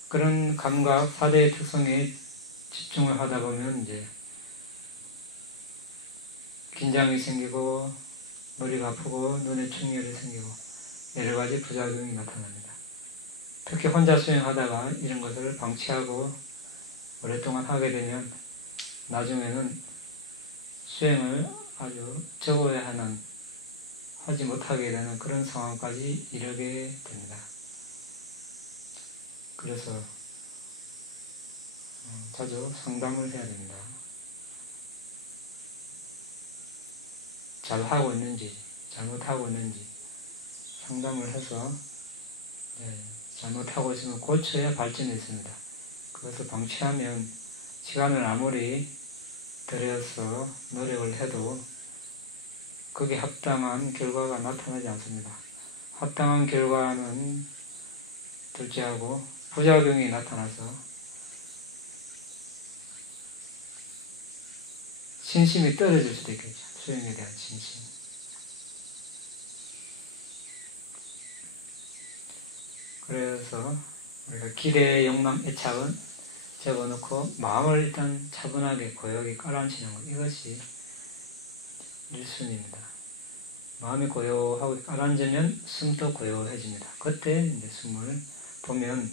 그런 감각, 4대의 특성에 집중을 하다 보면 이제 긴장이 생기고 머리가 아프고 눈에 충혈이 생기고 여러 가지 부작용이 나타납니다. 특히 혼자 수행하다가 이런 것을 방치하고 오랫동안 하게 되면 나중에는 수행을 아주 접어야 하지 못하게 되는 그런 상황까지 이르게 됩니다. 그래서 자주 상담을 해야 됩니다. 잘하고 있는지 잘못하고 있는지 상담을 해서 잘못하고 있으면 고쳐야 발전이 있습니다. 그것을 방치하면 시간을 아무리 들여서 노력을 해도 그게 합당한 결과가 나타나지 않습니다. 합당한 결과는 둘째하고 부작용이 나타나서 신심이 떨어질 수도 있겠죠. 수행에 대한 신심. 그래서 우리가 기대, 욕망, 애착은 접어놓고 마음을 일단 차분하게 고요하게 깔아앉히는 것, 이것이 1순위입니다. 마음이 고요하고 깔아앉으면 숨도 고요해집니다. 그때 이제 숨을 보면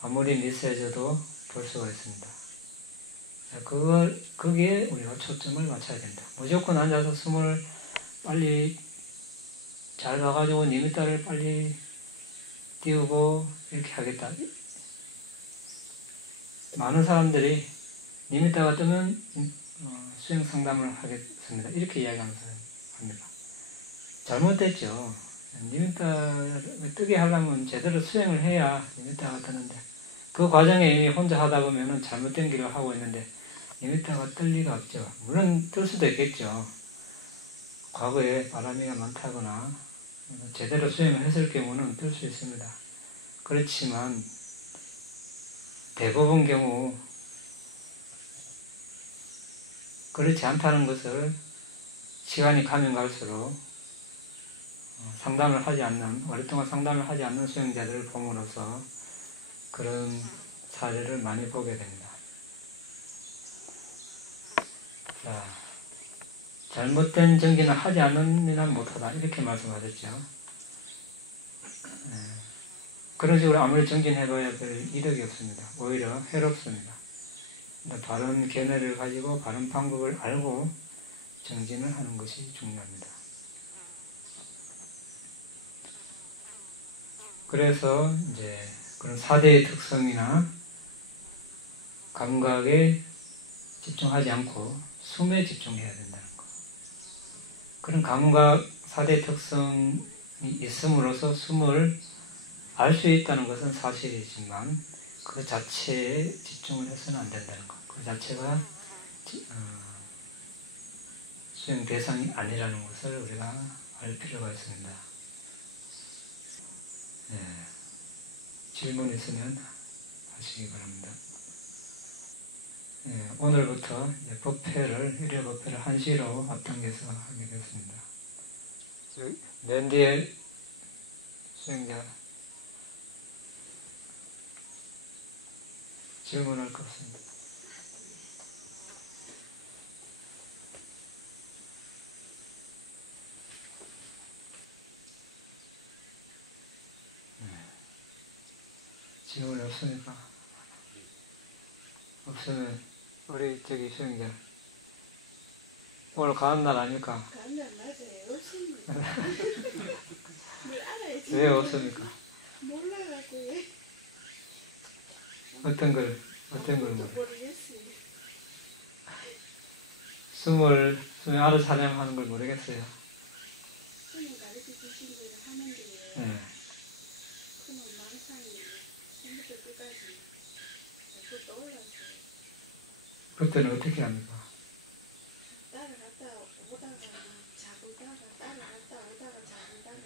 아무리 미세해져도 볼 수가 있습니다. 거기에 우리가 초점을 맞춰야 된다. 무조건 앉아서 숨을 빨리 잘 봐가지고 니미타를 빨리 띄우고 이렇게 하겠다. 많은 사람들이 니미타가 뜨면 수행 상담을 하겠습니다. 이렇게 이야기하는 사람입니다. 잘못됐죠. 니미타를 뜨게 하려면 제대로 수행을 해야 니미타가 뜨는데 그 과정에 이미 혼자 하다 보면 잘못된 길을 하고 있는데 니미타가 뜰 리가 없죠. 물론 뜰 수도 있겠죠. 과거에 바람이가 많다거나 제대로 수행을 했을 경우는 뜰 수 있습니다. 그렇지만 대부분 경우 그렇지 않다는 것을 시간이 가면 갈수록 오랫동안 상담을 하지 않는 수행자들을 봄으로써 그런 사례를 많이 보게 됩니다. 자, 잘못된 정진을 하지 않는 이는 못하다 이렇게 말씀하셨죠. 그런 식으로 아무리 정진해봐야 별 이득이 없습니다. 오히려 해롭습니다. 바른 견해를 가지고 바른 방법을 알고 정진을 하는 것이 중요합니다. 그래서 이제 그런 4대의 특성이나 감각에 집중하지 않고 숨에 집중해야 된다는 것. 그런 감각 4대 특성이 있음으로써 숨을 알 수 있다는 것은 사실이지만 그 자체에 집중을 해서는 안 된다는 것. 그 자체가 수행 대상이 아니라는 것을 우리가 알 필요가 있습니다. 예, 질문 있으면 하시기 바랍니다. 예, 오늘부터 일요 법회를 1시로 앞당겨서 하게 되었습니다. 맨 뒤에 수행자 질문할 것 없습니다. 질문이 없으니까 없으면 우리 수행자 오늘 가는 날 아닐까? 가는 날 맞아요. 없습니다. 뭘 알아야지. 왜 없습니까? 몰라가지고 어떤 걸 몰라? 모르겠어요. 숨을 알아서 사냥하는 걸 모르겠어요. 손님 가르쳐 주신 대로 하는데 네. 그놈 망상이 처음부터 끝까지 자꾸 떠올랐어요. 그때는 어떻게 합니까? 따라갔다 오다가 자고다가 따라갔다 오다가 자고다가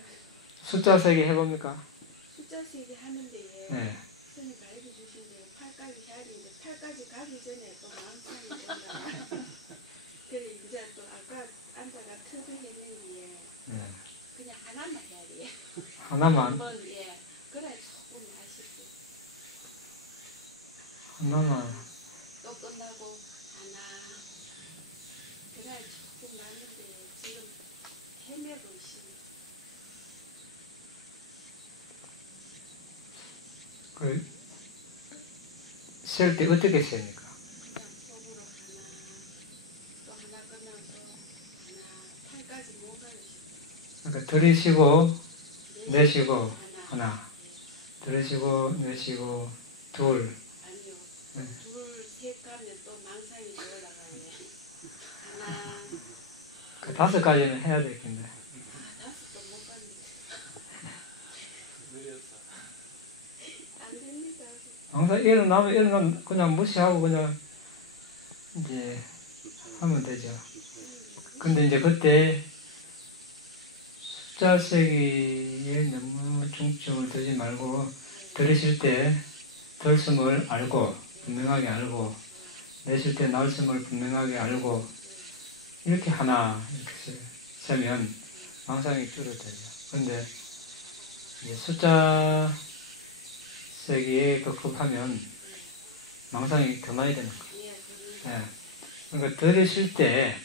숫자 세기 해봅니까? 숫자 세기 하는데 네. 손님 가르쳐 주신 대로 8까지 해야 되는데 8까지 가기 전에 또 망상이 온다. 그래 이제 또 아까 앉아가 터득했는데 네. 그냥 하나만 해야 돼. 하나만? 한번 예. 그래 조금 아쉽고 하나만. 또 끝나고 하나 그래 조금 났는데 지금 헤매고 있습니다. 셀 때 어떻게 셉니까? 그냥 속으로 하나 또 하나 끝나고 또 하나 8까지 못 가요. 그러니까 들이쉬고 내쉬고 하나 하나, 들이쉬고 내쉬고 둘. 아니요. 네. 둘, 셋 가면 또 망상이 또 올라가네. 하나, 그 5가지는 해야 되겠네. 다섯도 못 가네. 안 됩니까? 항상 일어나면 그냥 무시하고 그냥 이제 하면 되죠. 근데 이제 그때 숫자 세기에 너무 중점을 두지 말고 들으실 때 들숨을 알고 분명하게 알고 내쉴 때 나올숨을 분명하게 알고 이렇게 하나 이렇게 세면 망상이 줄어들죠. 그런데 숫자 세기에 급급하면 망상이 더 많이 되는 거예요. 예. 그러니까 들으실 때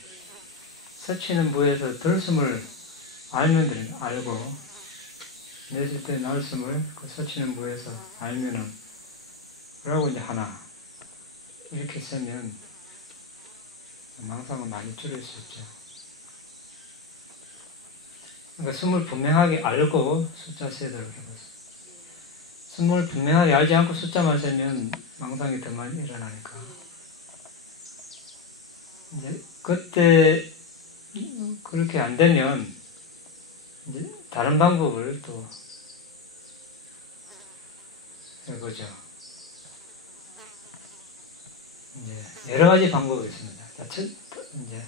서치는 부에서 들숨을 알면 되는 거예요. 알고 내쉴 때 나올숨을 그 서치는 부에서 알면은 그러고 이제 하나 이렇게 세면 망상은 많이 줄일 수 있죠. 그러니까 숨을 분명하게 알고 숫자 세도록 해보세요. 숨을 분명하게 알지 않고 숫자만 세면 망상이 더 많이 일어나니까. 이제 그때 그렇게 안 되면 이제 다른 방법을 또 해보죠. 이제 여러 가지 방법이 있습니다. 이제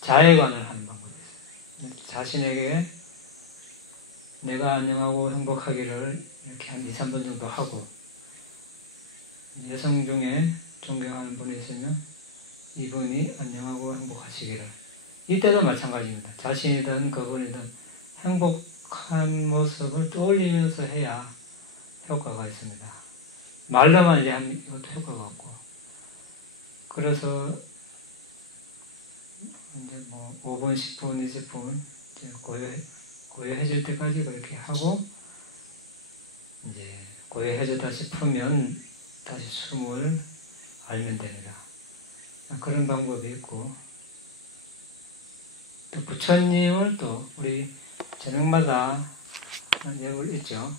자해관을 하는 방법이 있어요. 자신에게 내가 안녕하고 행복하기를 이렇게 한 2, 3번 정도 하고 여성 중에 존경하는 분이 있으면 이분이 안녕하고 행복하시기를 이때도 마찬가지입니다. 자신이든 그분이든 행복한 모습을 떠올리면서 해야 효과가 있습니다. 말로만 이제 하면 이것도 효과가 없고 그래서 이제 뭐 5분, 10분, 20분 이제 고요해질 때까지 그렇게 하고 이제 고요해졌다 싶으면 다시 숨을 알면 됩니다. 그런 방법이 있고 또 부처님을 또 우리 저녁마다 예물 있죠.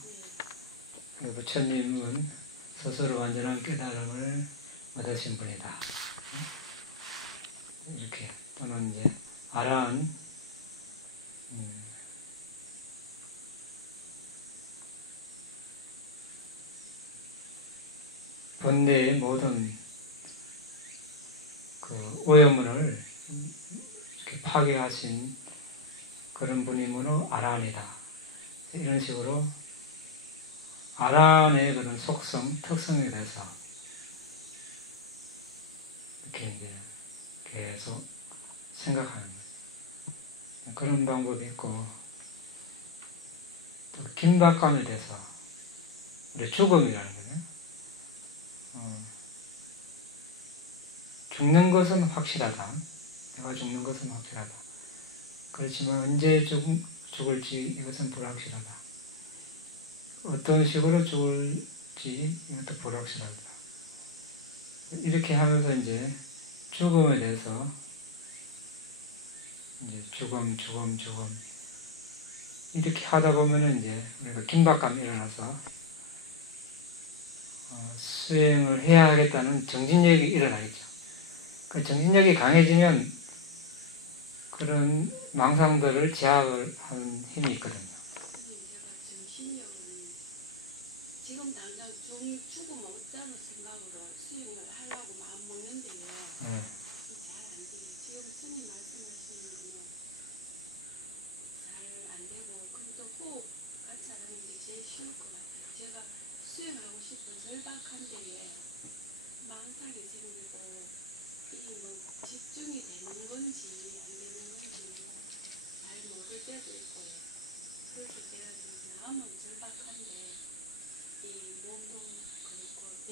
부처님은 스스로 완전한 깨달음을 얻으신 분이다. 이렇게 또는 이제 아라한 번뇌의 모든 그 오염을 이렇게 파괴하신 그런 분이므로 아란이다. 이런 식으로 아란의 그런 속성, 특성에 대해서 이렇게 이제 계속 생각하는 거예요. 그런 방법이 있고, 또 긴박감에 대해서 우리 죽음이라는 거예요. 죽는 것은 확실하다. 내가 죽는 것은 확실하다. 그렇지만 언제 죽을지 이것은 불확실하다. 어떤 식으로 죽을지 이것도 불확실하다. 이렇게 하면서 이제 죽음에 대해서 이제 죽음 이렇게 하다 보면은 이제 우리가 긴박감이 일어나서 수행을 해야 하겠다는 정진력이 일어나겠죠. 그 정진력이 강해지면 그런 망상들을 제압을 하는 힘이 있거든요. 제가 정신력은 지금 당장 죽으면 없다는 생각으로 수행을 하려고 마음 먹는데요. 잘 안 돼요. 지금 스님 말씀하시는 거는 잘 안 되고, 그리고 또 호흡 같이 하는 게 제일 쉬울 것 같아요. 제가 수행하고 싶은 절박한 데에 망상이 생기고, 이 뭐 집중이 되는 건지 안 되는 건지 잘 모를 때도 있고요. 그래서 제가 지금 마음은 절박한데 이 몸도 그렇고 이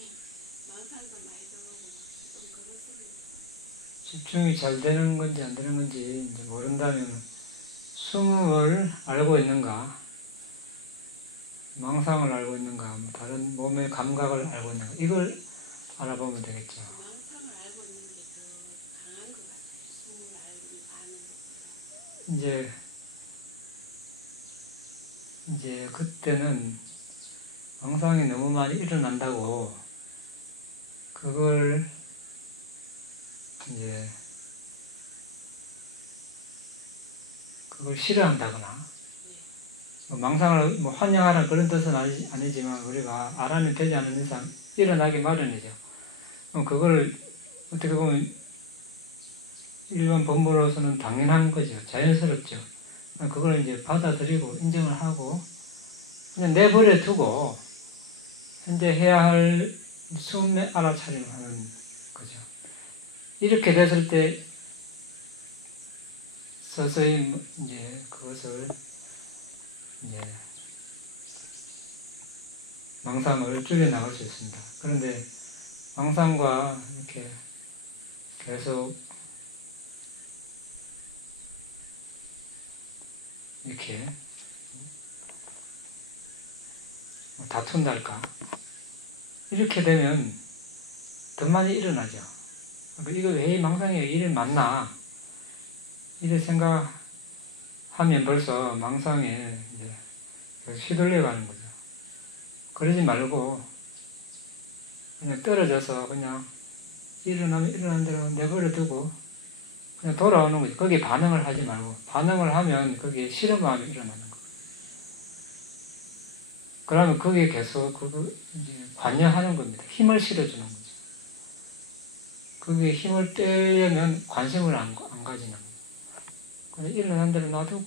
망상도 많이 들어오고 좀 그렇습니다. 집중이 잘 되는 건지 안 되는 건지 이제 모른다면 숨을 알고 있는가, 망상을 알고 있는가, 뭐 다른 몸의 감각을 알고 있는가, 이걸 알아보면 되겠죠. 망상을 알고 있는 게 더 강한 것 같아요. 숨을 아는 것보다. 이제 그때는 망상이 너무 많이 일어난다고 그걸 이제 그걸 싫어한다거나 망상을 뭐 환영하라는 그런 뜻은 아니지만 우리가 아란이 되지 않은 이상 일어나기 마련이죠. 그걸 어떻게 보면 일반 법무로서는 당연한 거죠. 자연스럽죠. 그걸 이제 받아들이고 인정을 하고 그냥 내버려 두고 현재 해야 할 숨에 알아차림을 하는 거죠. 이렇게 됐을 때 서서히 이제 그것을 이제 망상을 줄여나갈 수 있습니다. 그런데 망상과 이렇게 계속 이렇게 다툰달까 이렇게 되면 더 많이 일어나죠. 이거 왜 망상이 이래 많나 이래 생각하면 벌써 망상에 이제 휘둘려가는 거죠. 그러지 말고 그냥 떨어져서 그냥 일어나면 일어나는 대로 내버려 두고 그냥 돌아오는 거죠. 거기에 반응을 하지 말고 반응을 하면 거기에 싫어마음이 일어나는 거예요. 그러면 거기에 계속 그거 이제 관여하는 겁니다. 힘을 실어주는 거죠. 거기에 힘을 빼려면 관심을 안 가지는 거예요. 그냥 일어난 대로 놔두고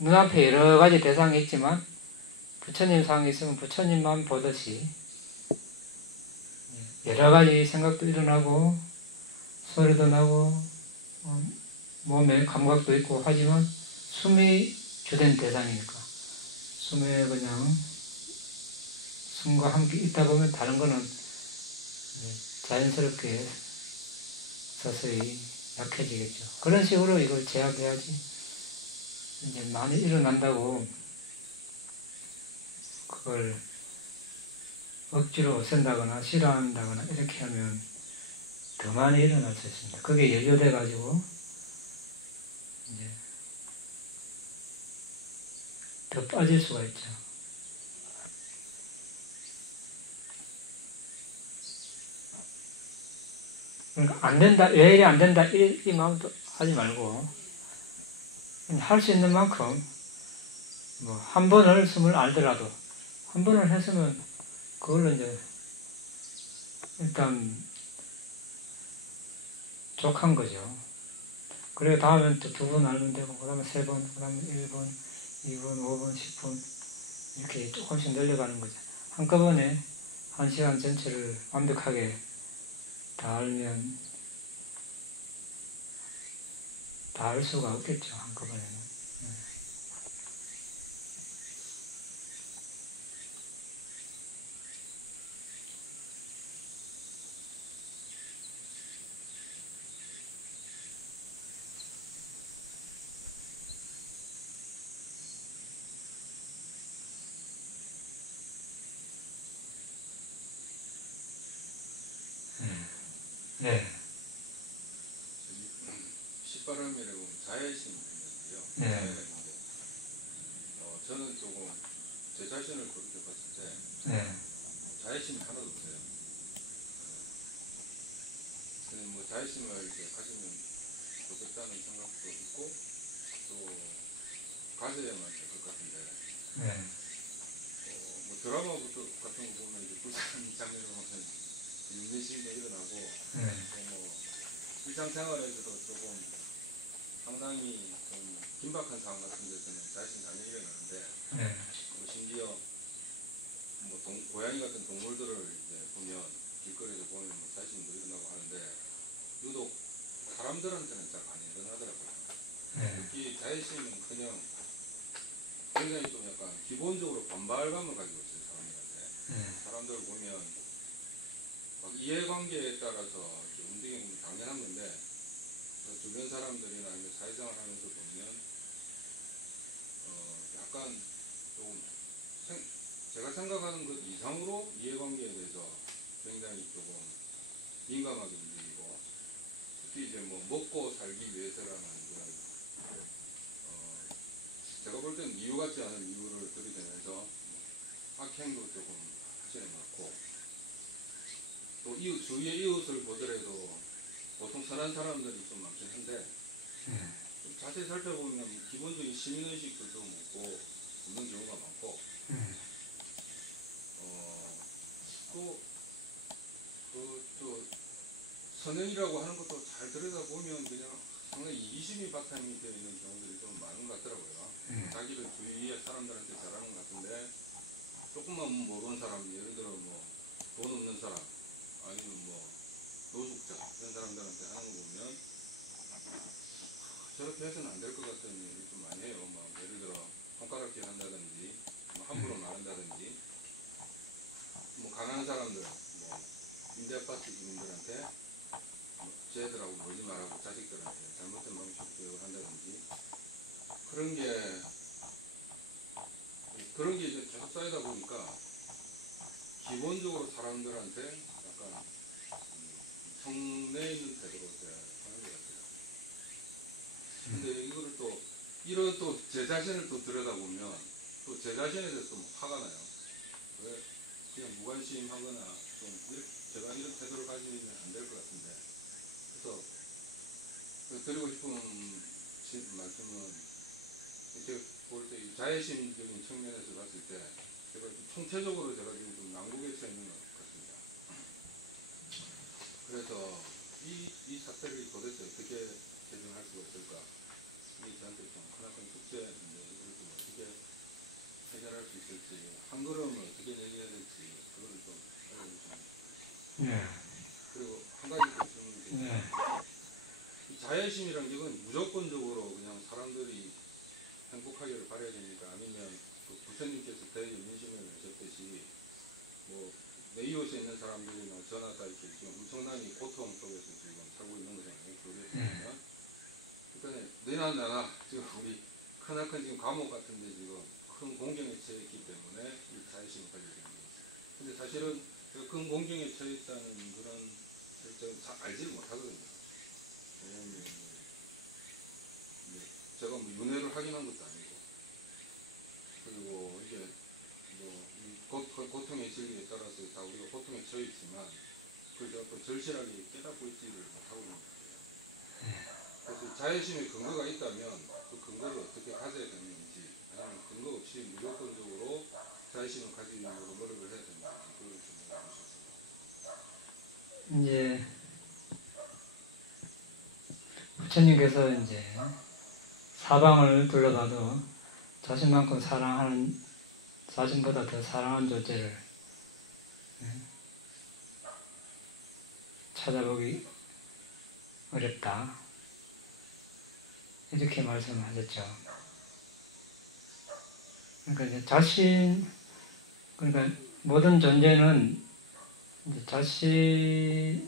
눈앞에 여러 가지 대상이 있지만 부처님 상이 있으면 부처님만 보듯이 여러 가지 생각도 일어나고 소리도 나고 몸에 감각도 있고 하지만 숨이 주된 대상이니까 숨에 그냥 숨과 함께 있다 보면 다른 거는 자연스럽게 서서히 약해지겠죠. 그런 식으로 이걸 제압해야지 이제 많이 일어난다고 그걸 억지로 없앤다거나 싫어한다거나 이렇게 하면 더 많이 일어날 수 있습니다. 그게 연료돼가지고 이제 더 빠질 수가 있죠. 그러니까 안 된다, 왜 이래 안 된다 이 마음도 하지 말고 할 수 있는 만큼 뭐 한 번을 숨을 알더라도 한 번을 했으면 그걸로 이제 일단 족한 거죠. 그래 다음엔 또 2번 나누면 되고 그 다음에 3번, 그 다음에 1번, 2번, 5번, 10분 이렇게 조금씩 늘려가는 거죠. 한꺼번에 1시간 전체를 완벽하게 다 알면 다 알 수가 없겠죠. 한꺼번에는. 네. 십바람이라고 자애심이 있는데요. 네. 자애가 있는데, 저는 조금 제 자신을 그렇게 봤을 때 네. 자애심이 하나도 없어요. 저는 뭐 자애심을 이제 가지면 좋겠다는 생각도 있고 또 가져야만 될 것 같은데, 네. 뭐 드라마 같은 거 보면 이제 불쌍한 장면을 보면 윤진씨가 일어나고 네. 뭐 일상생활에서도 조금 상당히 좀 긴박한 상황 같은 데서는 자신 당연히 일어나는데, 네. 뭐 심지어 뭐 고양이 같은 동물들을 이제 보면 길거리에서 보면 뭐 자신도 일어나고 하는데 유독 사람들한테는 잘 안 일어나더라고요. 네. 특히 자애심은 그냥 굉장히 좀 약간 기본적으로 반발감을 가지고 있어요. 사람들한테. 네. 사람들을 보면 막 이해관계에 따라서 움직이는 건 당연한 건데, 주변 사람들이나 아니면 사회생활 하면서 보면 약간 조금 제가 생각하는 것 이상으로 이해관계에 대해서 굉장히 조금 민감하게 움직이고, 특히 이제 뭐 먹고 살기 위해서라는 그런 제가 볼 때는 이유 같지 않은 이유를 들이대면서 악행도 조금 하시는 것 같고, 또 주위의 이웃을 보더라도 보통 선한 사람들이 좀 많긴 한데 좀 자세히 살펴보면 기본적인 시민의식도 좀 없는 경우가 많고, 또 선행이라고 하는 것도 잘 들여다보면 그냥 상당히 이기심이 바탕이 되어 있는 경우들이 좀 많은 것 같더라고요. 자기를 주위의 사람들한테 잘하는 것 같은데 조금만 모르는 사람, 예를 들어 뭐 돈 없는 사람 아니면 뭐 노숙자 이런 사람들한테 하는 거 보면 저렇게 해서는 안 될 것 같은 일을 좀 많이 해요. 뭐 예를 들어 손가락질 한다든지 뭐 함부로 말한다든지, 뭐 가난한 사람들 뭐 임대아파트 주민들한테 뭐 쟤들하고 놀지 말라고 자식들한테 잘못된 방식 교육을 한다든지, 그런 게 이제 계속 쌓이다 보니까 기본적으로 사람들한테 약간 성내 있는 태도로 하는 것 같아요. 근데 이거를 또 이런 또 제 자신을 또 들여다보면 또 제 자신에 대해서 좀 화가 나요. 왜 그냥 무관심하거나 좀 제가 이런 태도를 가지면 안 될 것 같은데, 그래서 드리고 싶은 말씀은 제가 볼 때 자애심적인 측면에서 봤을 때 제가 좀 총체적으로 제가 지금 좀 난국에 서 있는 것 같습니다. 그래서 이 사태를 도대체 어떻게 개선할 수가 있을까? 이게 저한테 좀 크나큰 숙제인데 이걸 좀 어떻게 해결할 수 있을지, 한 걸음을 어떻게 내려야 될지 그거를 좀 알려주시면. 네. 그리고 한 가지 더 질문이 있는데, 네. 이 자애심이란 게 이건 무조건적으로 그냥 사람들이 행복하기를 바라야 됩니까? 아니면 그 부처님께서 대연민심을 하셨듯이 뭐 내 이웃에 있는 사람들이나 저나 다 이렇게 지금 엄청나게 고통 속에서 지금 살고 있는 거잖아요. 그게 보면 그러니까 너나 나나 지금 우리 크나큰 지금 감옥 같은데 지금 큰 공경에 처해 있기 때문에 이 자의심을 가지게 되는 거죠. 근데 사실은 제가 큰 공경에 처해 있다는 그런 실정을 잘 알지를 못하거든요. 왜냐하면 제가 뭐 윤회를 하긴 한 것도 아니고, 그리고 이게 뭐 고통의 질기에 따라서 다 우리가 고통에 처해 있지만 그걸 제가 또 절실하게 깨닫고 있지를 못하고 있는 거예요. 그래서 자애심의 근거가 있다면 그 근거를 어떻게 가져야 되는지, 아니면 근거 없이 무조건적으로 자애심을 가지기 위해서 노력을 해야 되는지 그걸 좀 알려주셨습니다. 이제 부처님께서 이제 사방을 둘러봐도 자신만큼 사랑하는, 자신보다 더 사랑하는 존재를 찾아보기 어렵다. 이렇게 말씀하셨죠. 그러니까 이제 그러니까 모든 존재는 이제 자신을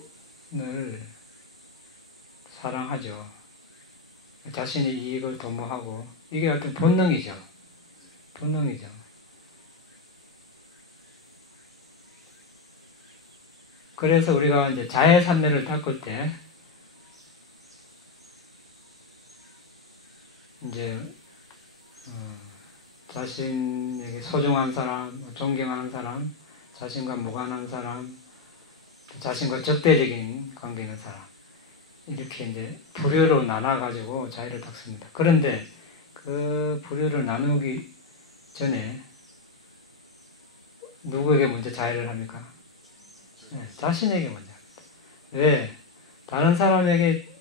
사랑하죠. 자신의 이익을 도모하고, 이게 어떤 본능이죠. 본능이죠. 그래서 우리가 이제 자해산매를 닦을 때, 이제, 자신에게 소중한 사람, 존경하는 사람, 자신과 무관한 사람, 자신과 적대적인 관계 있는 사람, 이렇게 이제 부류로 나눠가지고 자해를 닦습니다. 그런데 그 부류를 나누기 전에 누구에게 먼저 자해를 합니까? 네, 자신에게 먼저 합니다. 왜? 다른 사람에게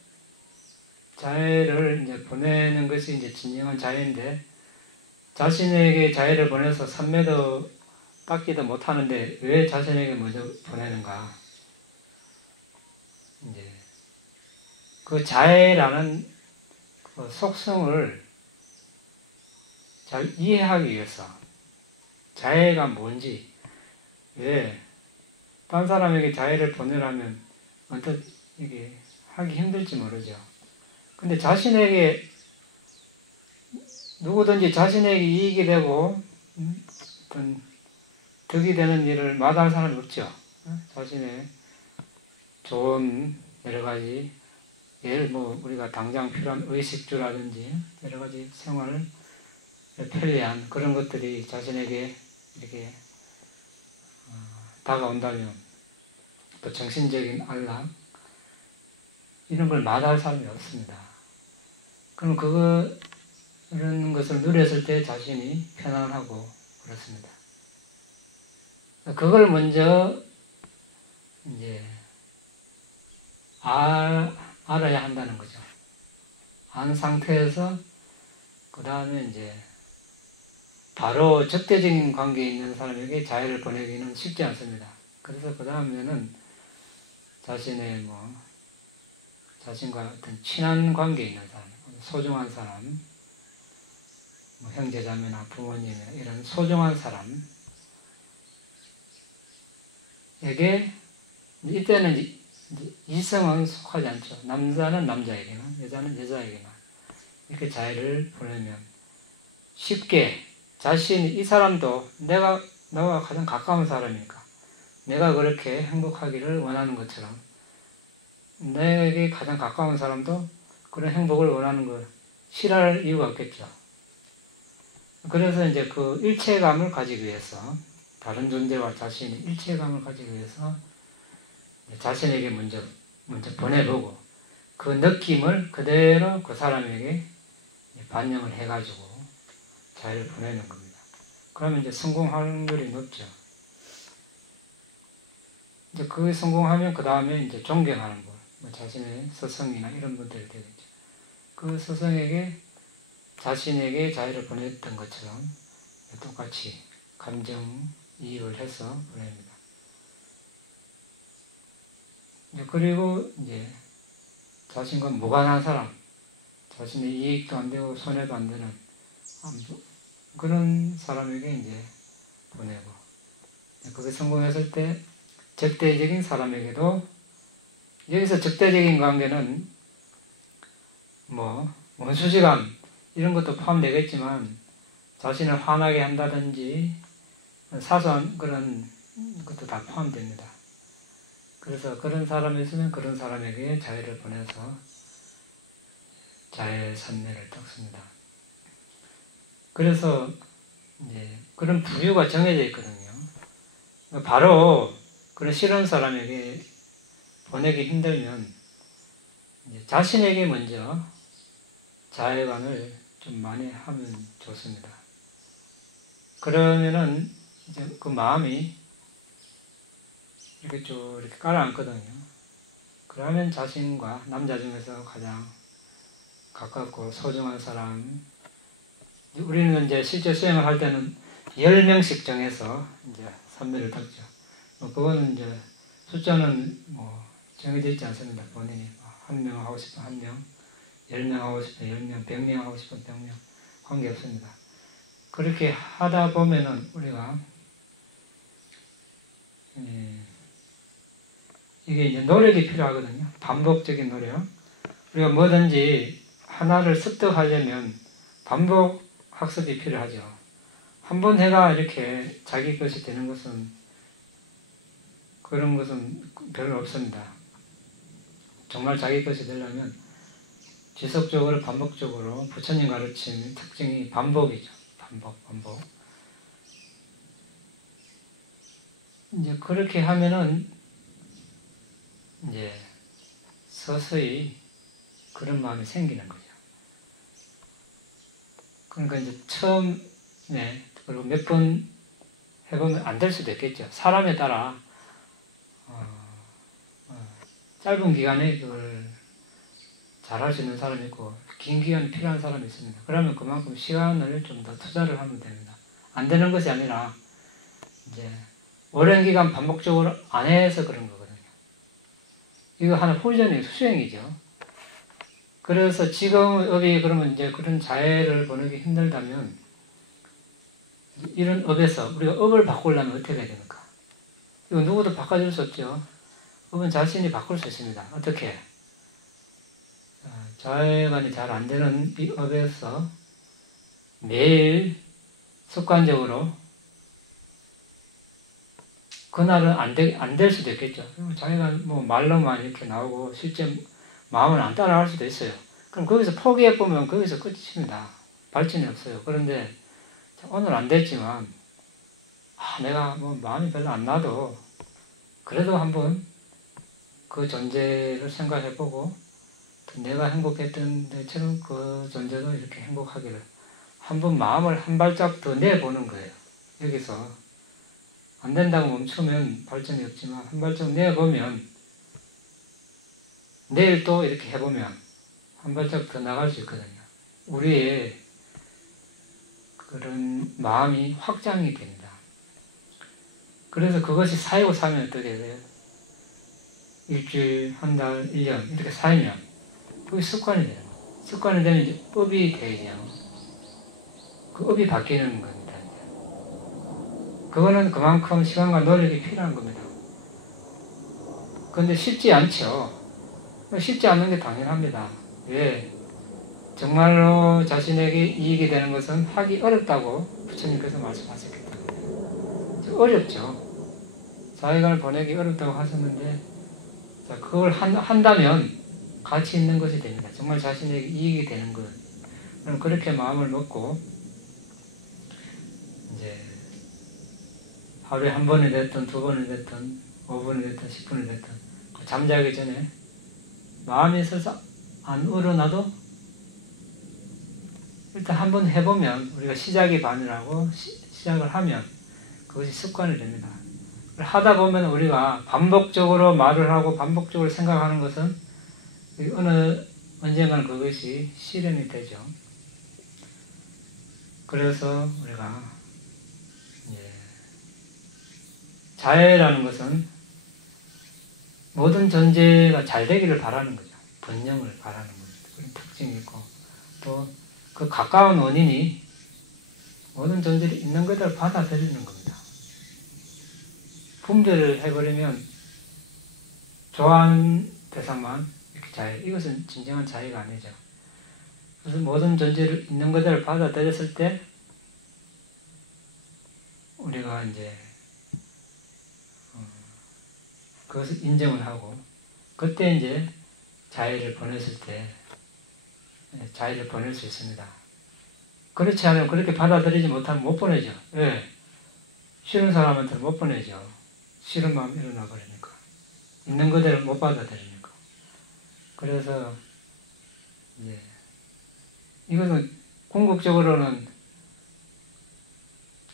자해를 이제 보내는 것이 이제 진정한 자해인데, 자신에게 자해를 보내서 산매도 닦기도 못하는데 왜 자신에게 먼저 보내는가? 이제 그 자해라는 그 속성을 잘 이해하기 위해서, 자해가 뭔지, 왜 딴 사람에게 자해를 보내라면 언뜻 이게 하기 힘들지 모르죠. 근데 자신에게, 누구든지 자신에게 이익이 되고 어떤 득이 되는 일을 마다할 사람이 없죠. 자신의 좋은 여러 가지, 예를 뭐 우리가 당장 필요한 의식주라든지 여러 가지 생활을 편리한 그런 것들이 자신에게 이렇게 다가온다면, 또 정신적인 안락, 이런 걸 마다할 사람이 없습니다. 그럼 그런 것을 누렸을 때 자신이 편안하고 그렇습니다. 그걸 먼저 이제 알아야 한다는 거죠. 안 상태에서 그 다음에 이제 바로 적대적인 관계에 있는 사람에게 자해를 보내기는 쉽지 않습니다. 그래서 그 다음에는 자신의 자신과 어떤 친한 관계에 있는 사람, 소중한 사람, 형제자매나 부모님이나 이런 소중한 사람에게, 이때는 이성은 속하지 않죠. 남자는 남자에게만, 여자는 여자에게만 이렇게 자해를 보내면 쉽게 자신이, 이 사람도 나와 가장 가까운 사람이니까 내가 그렇게 행복하기를 원하는 것처럼 내게 가장 가까운 사람도 그런 행복을 원하는 걸 싫어할 이유가 없겠죠. 그래서 이제 그 일체감을 가지기 위해서, 다른 존재와 자신이 일체감을 가지기 위해서 자신에게 먼저 보내보고 그 느낌을 그대로 그 사람에게 반영을 해가지고 자해를 보내는 겁니다. 그러면 이제 성공 확률이 높죠. 이제 그 성공하면 그 다음에 이제 존경하는 분, 자신의 스승이나 이런 분들이 되겠죠. 그 스승에게 자신에게 자해를 보냈던 것처럼 똑같이 감정이입을 해서 보냅니다. 그리고 이제 자신과 무관한 사람, 자신의 이익도 안 되고 손해도 안 되는 그런 사람에게 이제 보내고, 그게 성공했을 때 적대적인 사람에게도, 여기서 적대적인 관계는 원수지간 이런 것도 포함되겠지만 자신을 화나게 한다든지 사소한 그런 것도 다 포함됩니다. 그래서 그런 사람이 있으면 그런 사람에게 자해를 보내서 자해 산매를 닦습니다. 그래서 이제 그런 부류가 정해져 있거든요. 바로 그런 싫은 사람에게 보내기 힘들면 이제 자신에게 먼저 자해관을 좀 많이 하면 좋습니다. 그러면은 이제 그 마음이 이렇게 쭉 이렇게 가라앉거든요. 그러면 자신과, 남자 중에서 가장 가깝고 소중한 사람. 우리는 이제 실제 수행을 할 때는 10명씩 정해서 이제 삼매를 닦죠. 그거는 이제 숫자는 정해져 있지 않습니다. 본인이 1명 하고 싶으면 1명, 10명 하고 싶으면 10명, 100명 하고 싶으면 100명 관계없습니다. 그렇게 하다 보면은 우리가 이게 이제 노력이 필요하거든요. 반복적인 노력. 우리가 뭐든지 하나를 습득하려면 반복 학습이 필요하죠. 한 번 해가 이렇게 자기 것이 되는 것은 그런 것은 별로 없습니다. 정말 자기 것이 되려면 지속적으로 반복적으로 부처님 가르침 특징이 반복이죠. 반복. 이제 그렇게 하면은 이제 서서히 그런 마음이 생기는 거죠. 그러니까 이제 처음에 그리고 몇 번 해보면 안 될 수도 있겠죠. 사람에 따라 짧은 기간에 그걸 잘할 수 있는 사람이 있고 긴 기간이 필요한 사람이 있습니다. 그러면 그만큼 시간을 좀 더 투자를 하면 됩니다. 안 되는 것이 아니라 이제 오랜 기간 반복적으로 안 해서 그런 거거든요. 이거 하나 훈련이 수행이죠. 그래서 지금 업이 그러면 이제 그런 자해를 보내기 힘들다면 이런 업에서 우리가 업을 바꾸려면 어떻게 해야 됩니까? 이거 누구도 바꿔줄 수 없죠. 업은 자신이 바꿀 수 있습니다. 어떻게? 자해관이 잘 안 되는 이 업에서 매일 습관적으로 그날은 안 될 수도 있겠죠. 자기가 말로만 이렇게 나오고 실제 마음은 안 따라할 수도 있어요. 그럼 거기서 포기해보면 거기서 끝입니다. 발전이 없어요. 그런데 오늘 안 됐지만 내가 마음이 별로 안 나도 그래도 한번 그 존재를 생각해보고 내가 행복했던 데처럼 그 존재도 이렇게 행복하기를 한번 마음을 한 발짝 더 내보는 거예요. 여기서 안 된다고 멈추면 발전이 없지만 한 발짝 내보면 내일 또 이렇게 해보면 한 발짝 더 나갈 수 있거든요. 우리의 그런 마음이 확장이 됩니다. 그래서 그것이 쌓이고 사면 어떻게 돼요? 일주일, 한 달, 1년 이렇게 쌓이면 그게 습관이 돼요. 습관이 되면 이제 업이 되죠. 그 업이 바뀌는 겁니다. 그거는 그만큼 시간과 노력이 필요한 겁니다. 그런데 쉽지 않죠. 쉽지 않는 게 당연합니다. 왜? 정말로 자신에게 이익이 되는 것은 하기 어렵다고 부처님께서 말씀하셨기 때문에 어렵죠. 자기간을 보내기 어렵다고 하셨는데 그걸 한다면 가치 있는 것이 됩니다. 정말 자신에게 이익이 되는 것. 그럼 그렇게 마음을 먹고 이제 하루에 한 번이 됐든 두 번이 됐든 5분이 됐든 10분이 됐든 잠자기 전에 마음이 있어서 안 우러나도 일단 한번 해보면 우리가 시작이 반이라고 시작을 하면 그것이 습관이 됩니다. 하다 보면 우리가 반복적으로 말을 하고 반복적으로 생각하는 것은 어느 언젠가는 그것이 실현이 되죠. 그래서 우리가 자해라는 것은 모든 존재가 잘 되기를 바라는 거죠. 번영을 바라는 거죠. 그런 특징이 있고 또 그 가까운 원인이 모든 존재들이 있는 것을 받아들이는 겁니다. 분별을 해버리면 좋아하는 대상만 이렇게 자해. 이것은 진정한 자해가 아니죠. 그래서 모든 존재를 있는 것을 받아들였을 때 우리가 이제 그것을 인정을 하고 그때 이제 자해를 보냈을 때 자해를 보낼 수 있습니다. 그렇지 않으면 그렇게 받아들이지 못하면 못 보내죠. 왜? 싫은 사람한테는 못 보내죠. 싫은 마음이 일어나 버리니까. 있는 그대로 못 받아들이니까. 그래서 이것은 궁극적으로는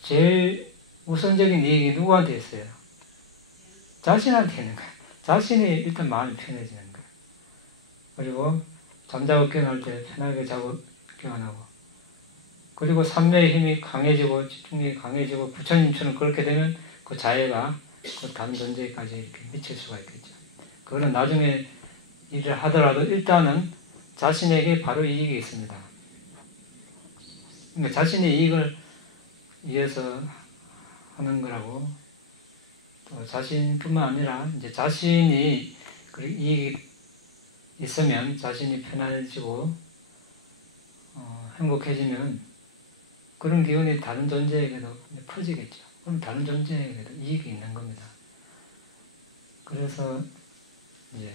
제일 우선적인 이익이 누구한테 있어요? 자신한테 있는 거예요. 자신이 일단 마음이 편해지는 거예요. 그리고 잠자고 깨어날 때 편하게 자고 깨어나고, 그리고 삼매의 힘이 강해지고 집중력이 강해지고 부처님처럼 그렇게 되면 그 자해가 그 다른 존재까지 이렇게 미칠 수가 있겠죠. 그거는 나중에 일을 하더라도 일단은 자신에게 바로 이익이 있습니다. 그러니까 자신의 이익을 위해서 하는 거라고, 또 자신뿐만 아니라 이제 자신이 그 이익이 있으면 자신이 편안해지고 행복해지면 그런 기운이 다른 존재에게도 퍼지겠죠. 그럼 다른 존재에게도 이익이 있는 겁니다. 그래서 이제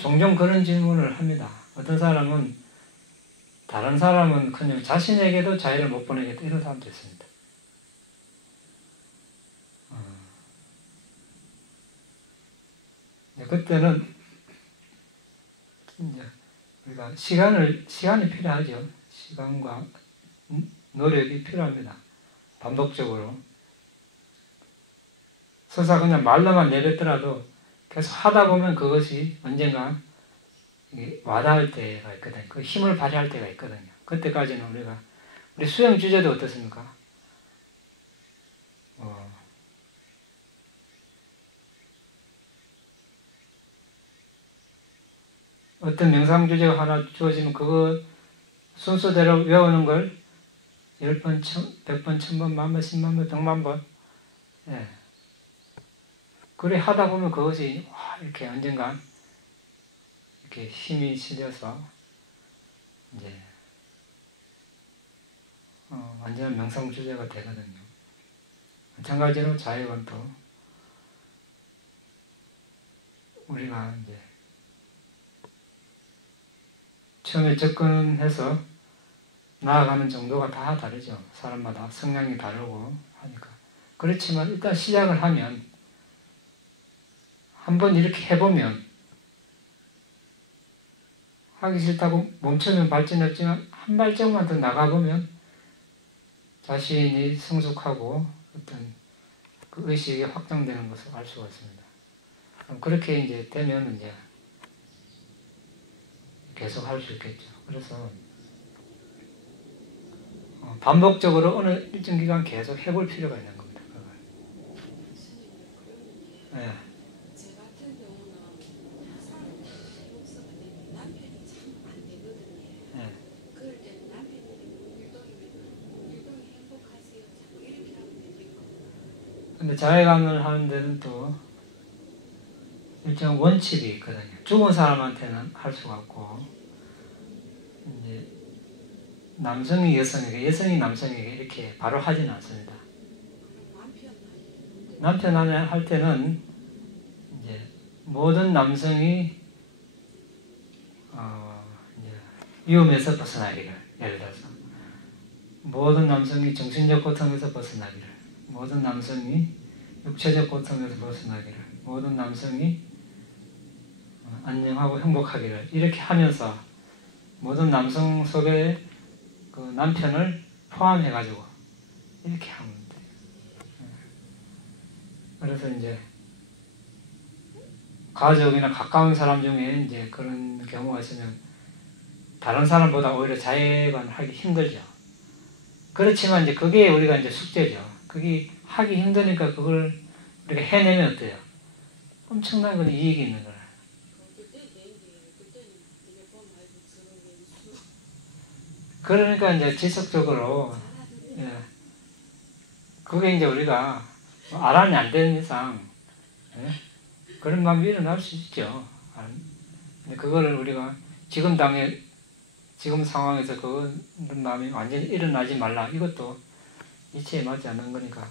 종종 그런 질문을 합니다. 어떤 사람은 다른 사람은 그냥 자신에게도 자유를 못 보내겠다 이런 사람도 있습니다. 그때는 이제 우리가 시간이 필요하죠. 시간과 노력이 필요합니다. 반복적으로. 설사 그냥 말로만 내뱉더라도 계속 하다 보면 그것이 언젠가 와닿을 때가 있거든요. 그 힘을 발휘할 때가 있거든요. 그때까지는 우리 수행 주제도 어떻습니까? 어떤 명상 주제가 하나 주어지면 그거 순서대로 외우는 걸 10번, 100번, 1000번, 10,000번, 100,000번, 100,000번. 예. 그래 하다 보면 그것이 이렇게 언젠가 이렇게 힘이 실려서 이제 완전한 명상 주제가 되거든요. 마찬가지로 자유원도 우리가 이제 처음에 접근해서 나아가는 정도가 다 다르죠. 사람마다 성향이 다르고 하니까. 그렇지만 일단 시작을 하면 한번 이렇게 해보면 하기 싫다고 멈추면 발전이 없지만 한 발짝만 더 나가보면 자신이 성숙하고 어떤 그 의식이 확장되는 것을 알 수가 있습니다. 그렇게 이제 되면 이제 계속 할 수 있겠죠. 그래서 반복적으로 어느 일정 기간 계속 해볼 필요가 있는 겁니다. 네. 제 같은 경우는 목소가 되면 남편이 참 안 되거든요. 네. 그럴 때는 남편이 일동이 행복하세요. 자꾸 이렇게 하면 되니까. 근데 자해감을 하는 데는 또 일정 원칙이 있거든요. 죽은 사람한테는 할 수가 없고, 이제 남성이 여성에게, 여성이 남성에게 이렇게 바로 하지는 않습니다. 남편 안에 할 때는 이제 모든 남성이 이제 위험에서 벗어나기를, 예를 들어서 모든 남성이 정신적 고통에서 벗어나기를, 모든 남성이 육체적 고통에서 벗어나기를, 모든 남성이 안녕하고 행복하기를, 이렇게 하면서 모든 남성 속에 그 남편을 포함해가지고 이렇게 하면 돼요. 그래서 이제 가족이나 가까운 사람 중에 이제 그런 경우가 있으면 다른 사람보다 오히려 자해관을 하기 힘들죠. 그렇지만 이제 그게 우리가 이제 숙제죠. 그게 하기 힘드니까 그걸 우리가 해내면 어때요? 엄청난 건 이익이 있는 거예요. 그러니까 이제 지속적으로, 예, 그게 이제 우리가 알아내 안 되는 이상, 예, 그런 마음이 일어날 수 있죠. 근데 그거를 우리가 지금 상황에서 그런 마음이 완전히 일어나지 말라. 이것도 이치에 맞지 않는 거니까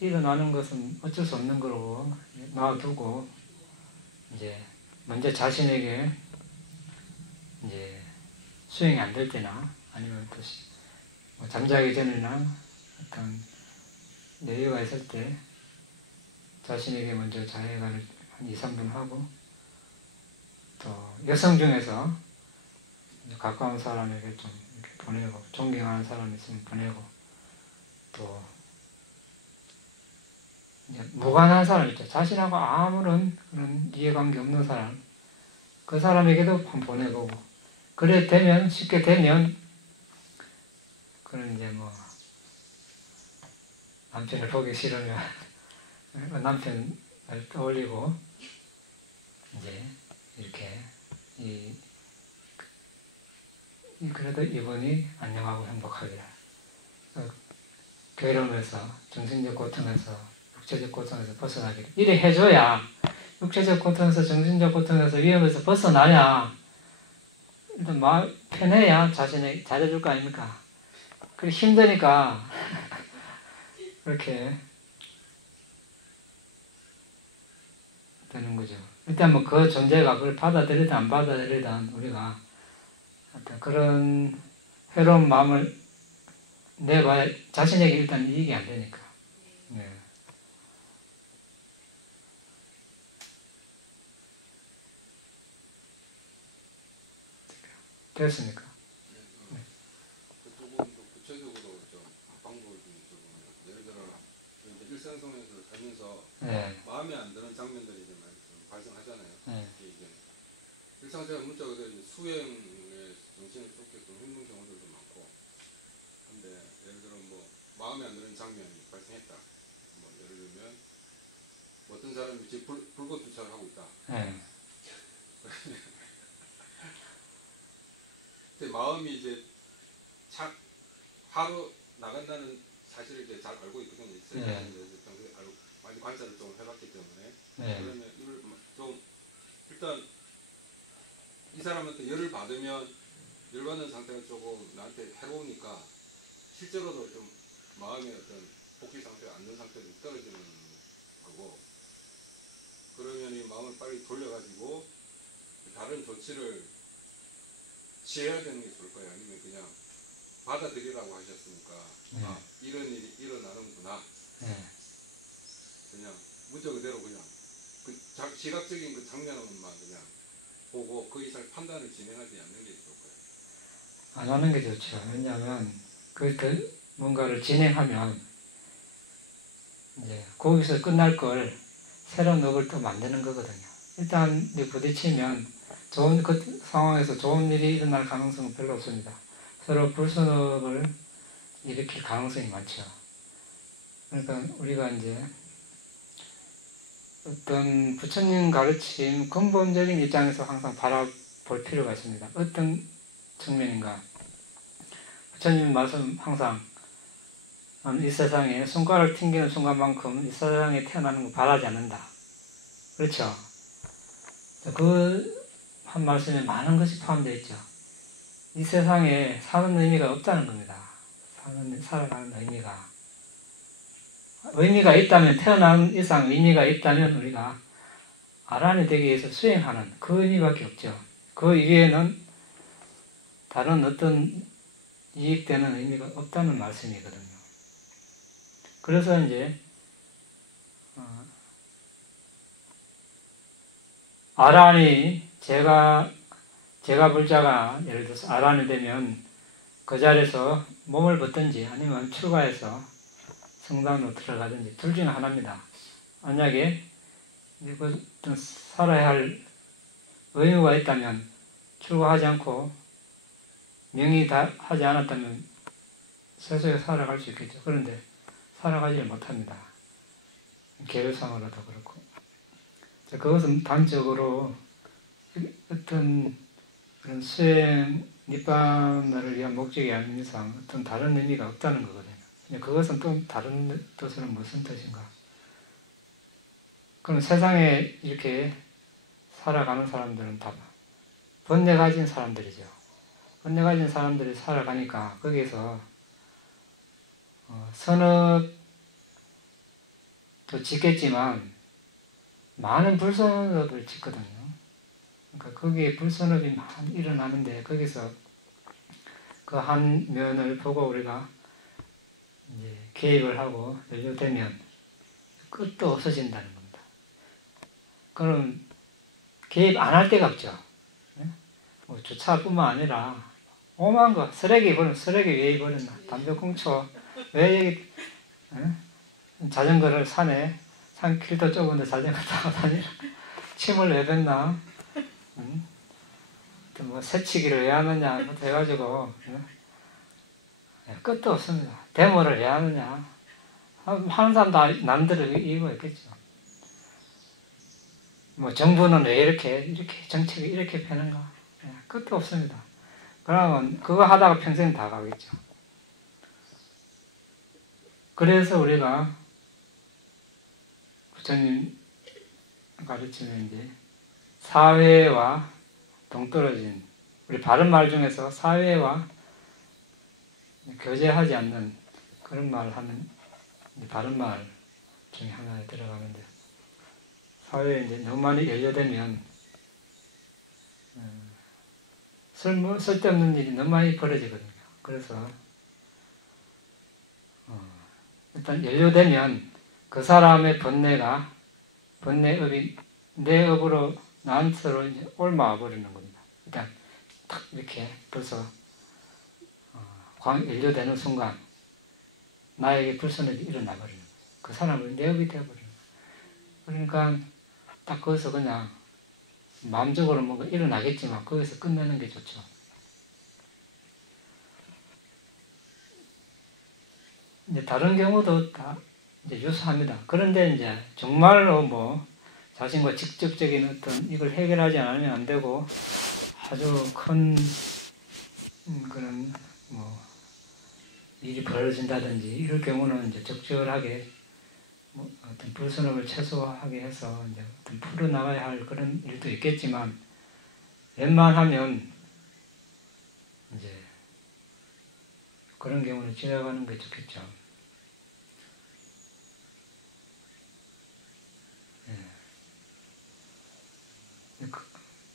일어나는 것은 어쩔 수 없는 거고 놔두고 이제 먼저 자신에게 이제 수행이 안 될 때나 아니면 또 잠자기 전이나 어떤 여유가 있을 때 자신에게 먼저 자해관을 한 2, 3분 하고, 또 여성 중에서 가까운 사람에게 좀 이렇게 보내고, 존경하는 사람이 있으면 보내고, 또 이제 무관한 사람 있죠. 자신하고 아무런 그런 이해관계 없는 사람. 그 사람에게도 한번 보내보고. 그래 되면, 쉽게 되면, 그런 이제 뭐, 남편을 보기 싫으면, 남편을 떠올리고, 이제, 이렇게, 그래도 이분이 안녕하고 행복하게, 괴로움에서, 정신적 고통에서, 육체적 고통에서 벗어나기를. 이래 해줘야, 육체적 고통에서, 정신적 고통에서, 위험에서 벗어나야, 일단 마음 편해야 자신이 잘해줄 거 아닙니까? 그게 힘드니까, 그렇게 되는 거죠. 일단 뭐 그 존재가 그걸 받아들이든 안 받아들이든 우리가 어떤 그런 괴로운 마음을 내봐야 자신에게 일단 이익이 안 되니까. 네. 됐습니까? 조금 더 구체적으로 좀 방법을 좀 여쭤보면, 예를 들어 이제 일상생활에서 살면서 네. 마음에 안 드는 장면들이 이제 많이 좀 발생하잖아요. 네. 이게 일상생활 문자 그대로 이제 수행에 정신을 쏟기 좀 힘든 경우들도 많고, 근데 예를 들어 뭐 마음에 안 드는 장면이 발생했다. 뭐 예를 들면 뭐 어떤 사람이 지금 불법 주차를 하고 있다. 네. 근데 마음이 이제 하루 나간다는 사실을 이제 잘 알고 있거든요. 네. 평소에 많이 관찰을 좀 해봤기 때문에. 네. 그러면 이걸 좀 일단 이 사람한테 열을 받으면 열받는 상태가 조금 나한테 해로우니까 실제로도 좀 마음의 어떤 복귀 상태가 안 좋은 상태로 떨어지는 거고, 그러면 이 마음을 빨리 돌려가지고 다른 조치를 취해야 되는 게 좋을 거예요. 아니면 그냥 받아들이라고 하셨으니까 네. 아, 이런 일이 일어나는구나. 네. 그냥 문자 그대로 그냥 그 시각적인 그 장면만 그냥 보고 그 이상 판단을 진행하지 않는 게 좋을 거예요. 안 하는 게 좋죠. 왜냐하면 뭔가를 진행하면 이제 거기서 끝날 걸 새로운 업을 또 만드는 거거든요. 일단 부딪히면 좋은 그 상황에서 좋은 일이 일어날 가능성은 별로 없습니다. 서로 불순업을 일으킬 가능성이 많죠. 그러니까 우리가 이제 어떤 부처님 가르침 근본적인 입장에서 항상 바라볼 필요가 있습니다. 어떤 측면인가? 부처님 말씀 항상 이 세상에 손가락을 튕기는 순간만큼 이 세상에 태어나는 거 바라지 않는다. 그렇죠? 그 한 말씀에 많은 것이 포함되어 있죠. 이 세상에 사는 의미가 없다는 겁니다. 살아가는 의미가 있다면, 태어난 이상 의미가 있다면 우리가 아란이 되기 위해서 수행하는 그 의미밖에 없죠. 그 이외에는 다른 어떤 이익되는 의미가 없다는 말씀이거든요. 그래서 이제 아란이 제가 불자가 예를 들어서 아란이 되면 그 자리에서 몸을 벗든지 아니면 출가해서 성당으로 들어가든지 둘 중에 하나입니다. 만약에 어떤 살아야 할 의무가 있다면 출가하지 않고 명의 다 하지 않았다면 세속에 살아갈 수 있겠죠. 그런데 살아가지를 못합니다. 계획상으로도 그렇고. 그것은 단적으로 어떤 그런 수행, 니빠나를 위한 목적이 아닌 이상 어떤 다른 의미가 없다는 거거든요. 그것은 또 다른 뜻으로 무슨 뜻인가? 그럼 세상에 이렇게 살아가는 사람들은 다 번뇌 가진 사람들이죠. 번뇌 가진 사람들이 살아가니까 거기에서 선업도 짓겠지만 많은 불선업을 짓거든요. 그러니까 거기에 불선업이 많이 일어나는데 거기서 그 한 면을 보고 우리가 이제 개입을 하고 연루되면 끝도 없어진다는 겁니다. 그럼 개입 안 할 데가 없죠. 뭐 주차뿐만 아니라 오만 거 쓰레기 버리면 쓰레기 왜 버렸나? 담배 꽁초 왜 여기 자전거를 산에 산길도 좁은데 자전거 타고 다니라. 침을 왜 뱉나? 응? 또 뭐 새치기를 왜 하느냐? 뭐 해가지고 끝도 없습니다. 데모를 왜 하느냐? 하는 사람 다 남들을 이유가 있겠죠. 뭐 정부는 왜 이렇게 정책을 이렇게 펴는가? 끝도 없습니다. 그러면 그거 하다가 평생 다 가겠죠. 그래서 우리가 부처님 가르치는 이제 사회와 동떨어진 우리 바른 말 중에서 사회와 교제하지 않는 그런 말을 하는 바른 말 중에 하나에 들어가는데 사회에 이제 너무 많이 연료되면 쓸데없는 일이 너무 많이 벌어지거든요. 그래서 일단 연료되면 그 사람의 번뇌업이 내 업으로 나한테로 이제 옮아와 버리는 겁니다. 일단 딱 이렇게 벌써 연료되는 순간 나에게 불선업이 일어나 버리는 거죠. 그 사람은 내 업이 되어버리는 거예요. 그러니까 딱 거기서 그냥 마음적으로 뭔가 일어나겠지만 거기서 끝내는 게 좋죠. 이제 다른 경우도 다 이제 유사합니다. 그런데 이제 정말로 뭐 자신과 직접적인 어떤 이걸 해결하지 않으면 안 되고 아주 큰 그런 뭐 일이 벌어진다든지 이럴 경우는 이제 적절하게 뭐 어떤 불선업을 최소화하게 해서 이제 어떤 풀어나가야 할 그런 일도 있겠지만 웬만하면 이제 그런 경우는 지나가는 게 좋겠죠.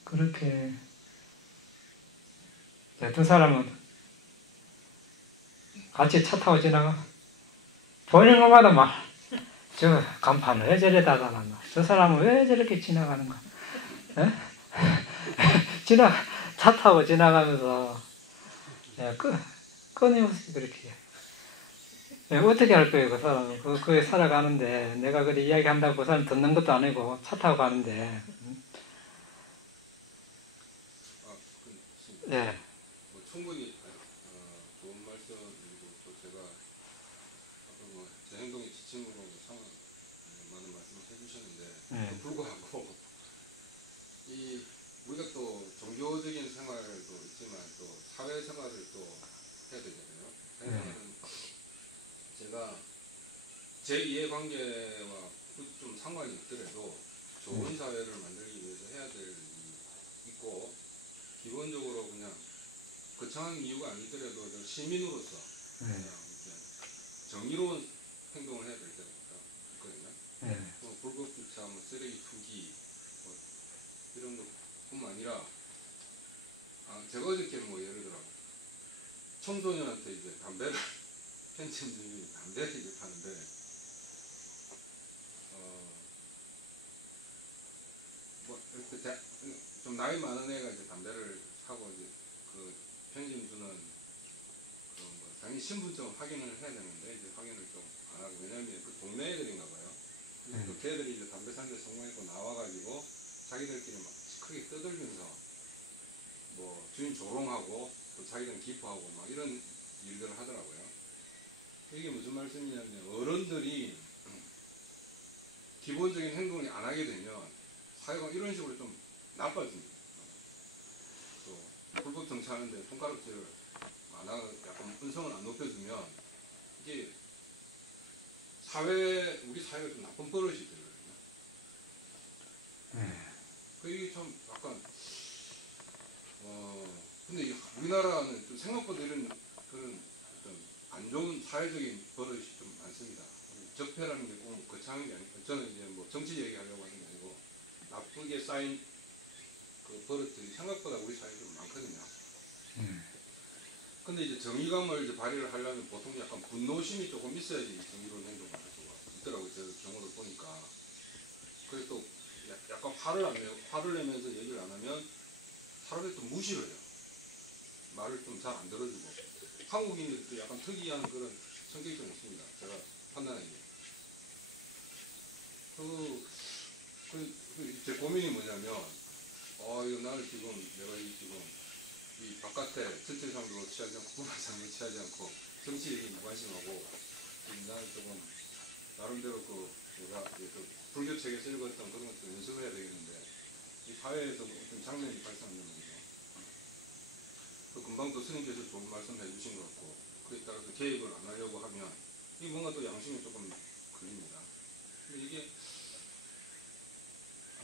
그렇게 어떤 사람은 같이 차 타고 지나가 보이는 것마다 막 저 간판을 왜 저래다 놨나 저 사람은 왜 저렇게 지나가는가 차 타고 지나가면서 끊임없이 그렇게 어떻게 할 거예요 그 사람은 그게 살아가는데 내가 그렇게 이야기한다고 그 사람 듣는 것도 아니고 차 타고 가는데 네. 뭐 충분히 좋은 말씀이고 또 제가 아까 뭐 제 행동이 지침으로 많은 말씀을 해주셨는데 또 불구하고 이 우리가 또 종교적인 생활도 있지만 또 사회생활을 또 해야 되잖아요. 사회생활은 제가 제 이해관계와 좀 상관이 없더라도 좋은 사회를 만들기 위해서 해야 될 일이 있고 기본적으로 그냥 거창한 이유가 아니더라도 시민으로서 그냥 이렇게 정의로운 행동을 해야 될 때가 있거든요. 뭐 불법주차, 뭐 쓰레기 투기 뭐 이런 것뿐만 아니라 제가 어저께 뭐 예를 들어 청소년한테 이제 담배를 펜션주민이 담배를 이제 파는데 뭐 이렇게 좀 나이 많은 애가 이제 담배를 사고 이제 그 편의점주는 그 뭐 당연히 신분증 확인을 해야 되는데 이제 확인을 좀 안 하고 왜냐면 그 동네 애들인가 봐요. 그 걔들이 이제 담배 사는데 성공했고 나와가지고 자기들끼리 막 크게 떠들면서 뭐 주인 조롱하고 또 자기들은 기뻐하고 막 이런 일들을 하더라고요. 이게 무슨 말씀이냐면 어른들이 기본적인 행동을 안 하게 되면 사회가 이런 식으로 좀 나빠집니다. 또 불법 정차하는데 손가락질을 안 하고 약간 음성을 안 높여주면 이게 우리 사회가 좀 나쁜 버릇이 되거든요. 이게 참 약간 근데 우리나라는 좀 생각보다 이런 그런 어떤 안 좋은 사회적인 버릇이 좀 많습니다. 적폐라는 게 꼭 거창한 게 아니고 저는 이제 뭐 정치 얘기하려고 하는 게 아니고 나쁘게 쌓인 그 버릇들이 생각보다 우리 사회에 좀 많거든요. 근데 이제 정의감을 이제 발휘를 하려면 보통 약간 분노심이 조금 있어야지 정의로운 행동을 할 수가 있더라고요. 제 경우를 보니까. 그래서 또 약간 화를 내면서 얘기를 안 하면 사람들이 또 무시를 해요. 말을 좀 잘 안 들어주고. 한국인들도 약간 특이한 그런 성격이 좀 있습니다. 제가 판단하기에. 제 고민이 뭐냐면, 이거 나를 지금, 내가 지금, 이 바깥에 전체 상도 취하지 않고, 국가 상도 취하지 않고, 정치 얘기 무관심하고, 나는 조금, 나름대로 불교 책에서 읽었던 그런 것들 연습을 해야 되겠는데, 이 사회에서 어떤 장면이 발생한다는 거죠. 금방 또 스님께서 좋은 말씀 해주신 것 같고, 그에 따라서 개입을 안 하려고 하면, 이 뭔가 또 양심이 조금 걸립니다. 근데 이게,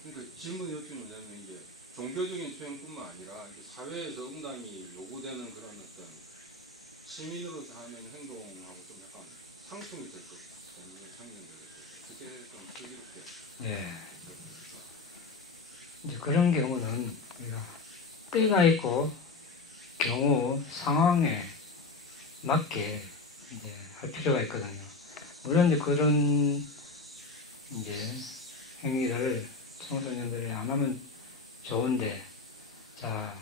그러니까 질문이 어떻게 뭐냐면, 이게 종교적인 수행뿐만 아니라 사회에서 응당이 요구되는 그런 어떤 시민으로서 하는 행동하고 좀 약간 상충이 될 것 같은 장면들을 어떻게 좀 슬기롭게. 예. 이제 그런 경우는 우리가 때가 있고 경우 상황에 맞게 이제 할 필요가 있거든요. 물론 이제 그런 이제 행위를 청소년들이 안 하면 좋은데, 자,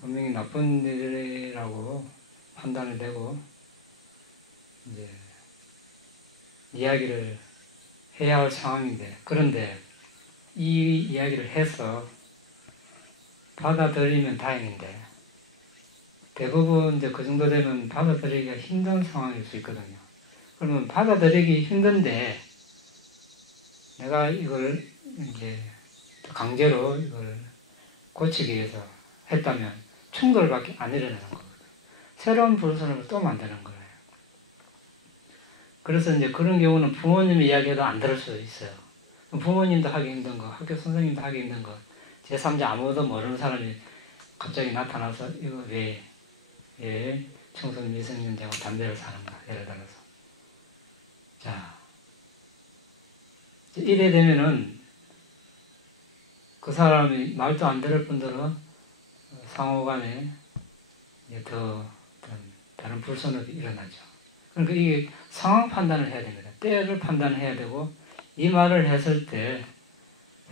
분명히 나쁜 일이라고 판단이 되고, 이제, 이야기를 해야 할 상황인데, 그런데 이 이야기를 해서 받아들이면 다행인데, 대부분 이제 그 정도 되면 받아들이기가 힘든 상황일 수 있거든요. 그러면 받아들이기 힘든데, 내가 이걸 이제 강제로 이걸 고치기 위해서 했다면 충돌밖에 안 일어나는 거거든요. 새로운 불순을 또 만드는 거예요. 그래서 이제 그런 경우는 부모님의 이야기도 안 들을 수 있어요. 부모님도 하기 힘든 거, 학교 선생님도 하기 힘든 거, 제3자 아무도 모르는 사람이 갑자기 나타나서 이거 왜 청소년 미성년자하고 담배를 사는가, 예를 들어서. 자, 이래 되면은 그 사람이 말도 안 들을 뿐더러 상호간에 더 다른 불선업이 일어나죠. 그러니까 이게 상황 판단을 해야 됩니다. 때를 판단해야 되고, 이 말을 했을 때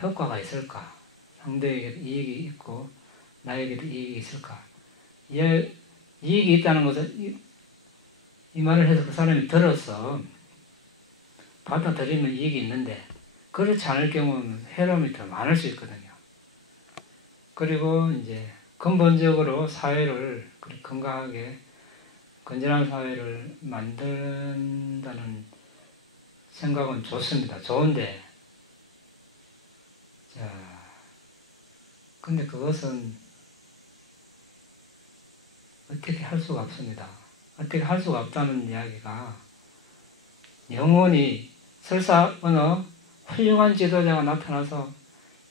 효과가 있을까? 상대에게도 이익이 있고 나에게도 이익이 있을까? 이익이 있다는 것은 이 말을 해서 그 사람이 들어서 받아들이면 이익이 있는데, 그렇지 않을 경우는 해로움이 더 많을 수 있거든요. 그리고 이제 근본적으로 사회를 건강하게 건전한 사회를 만든다는 생각은 좋습니다. 좋은데, 자, 근데 그것은 어떻게 할 수가 없습니다. 어떻게 할 수가 없다는 이야기가, 영원히 설사 어느 훌륭한 지도자가 나타나서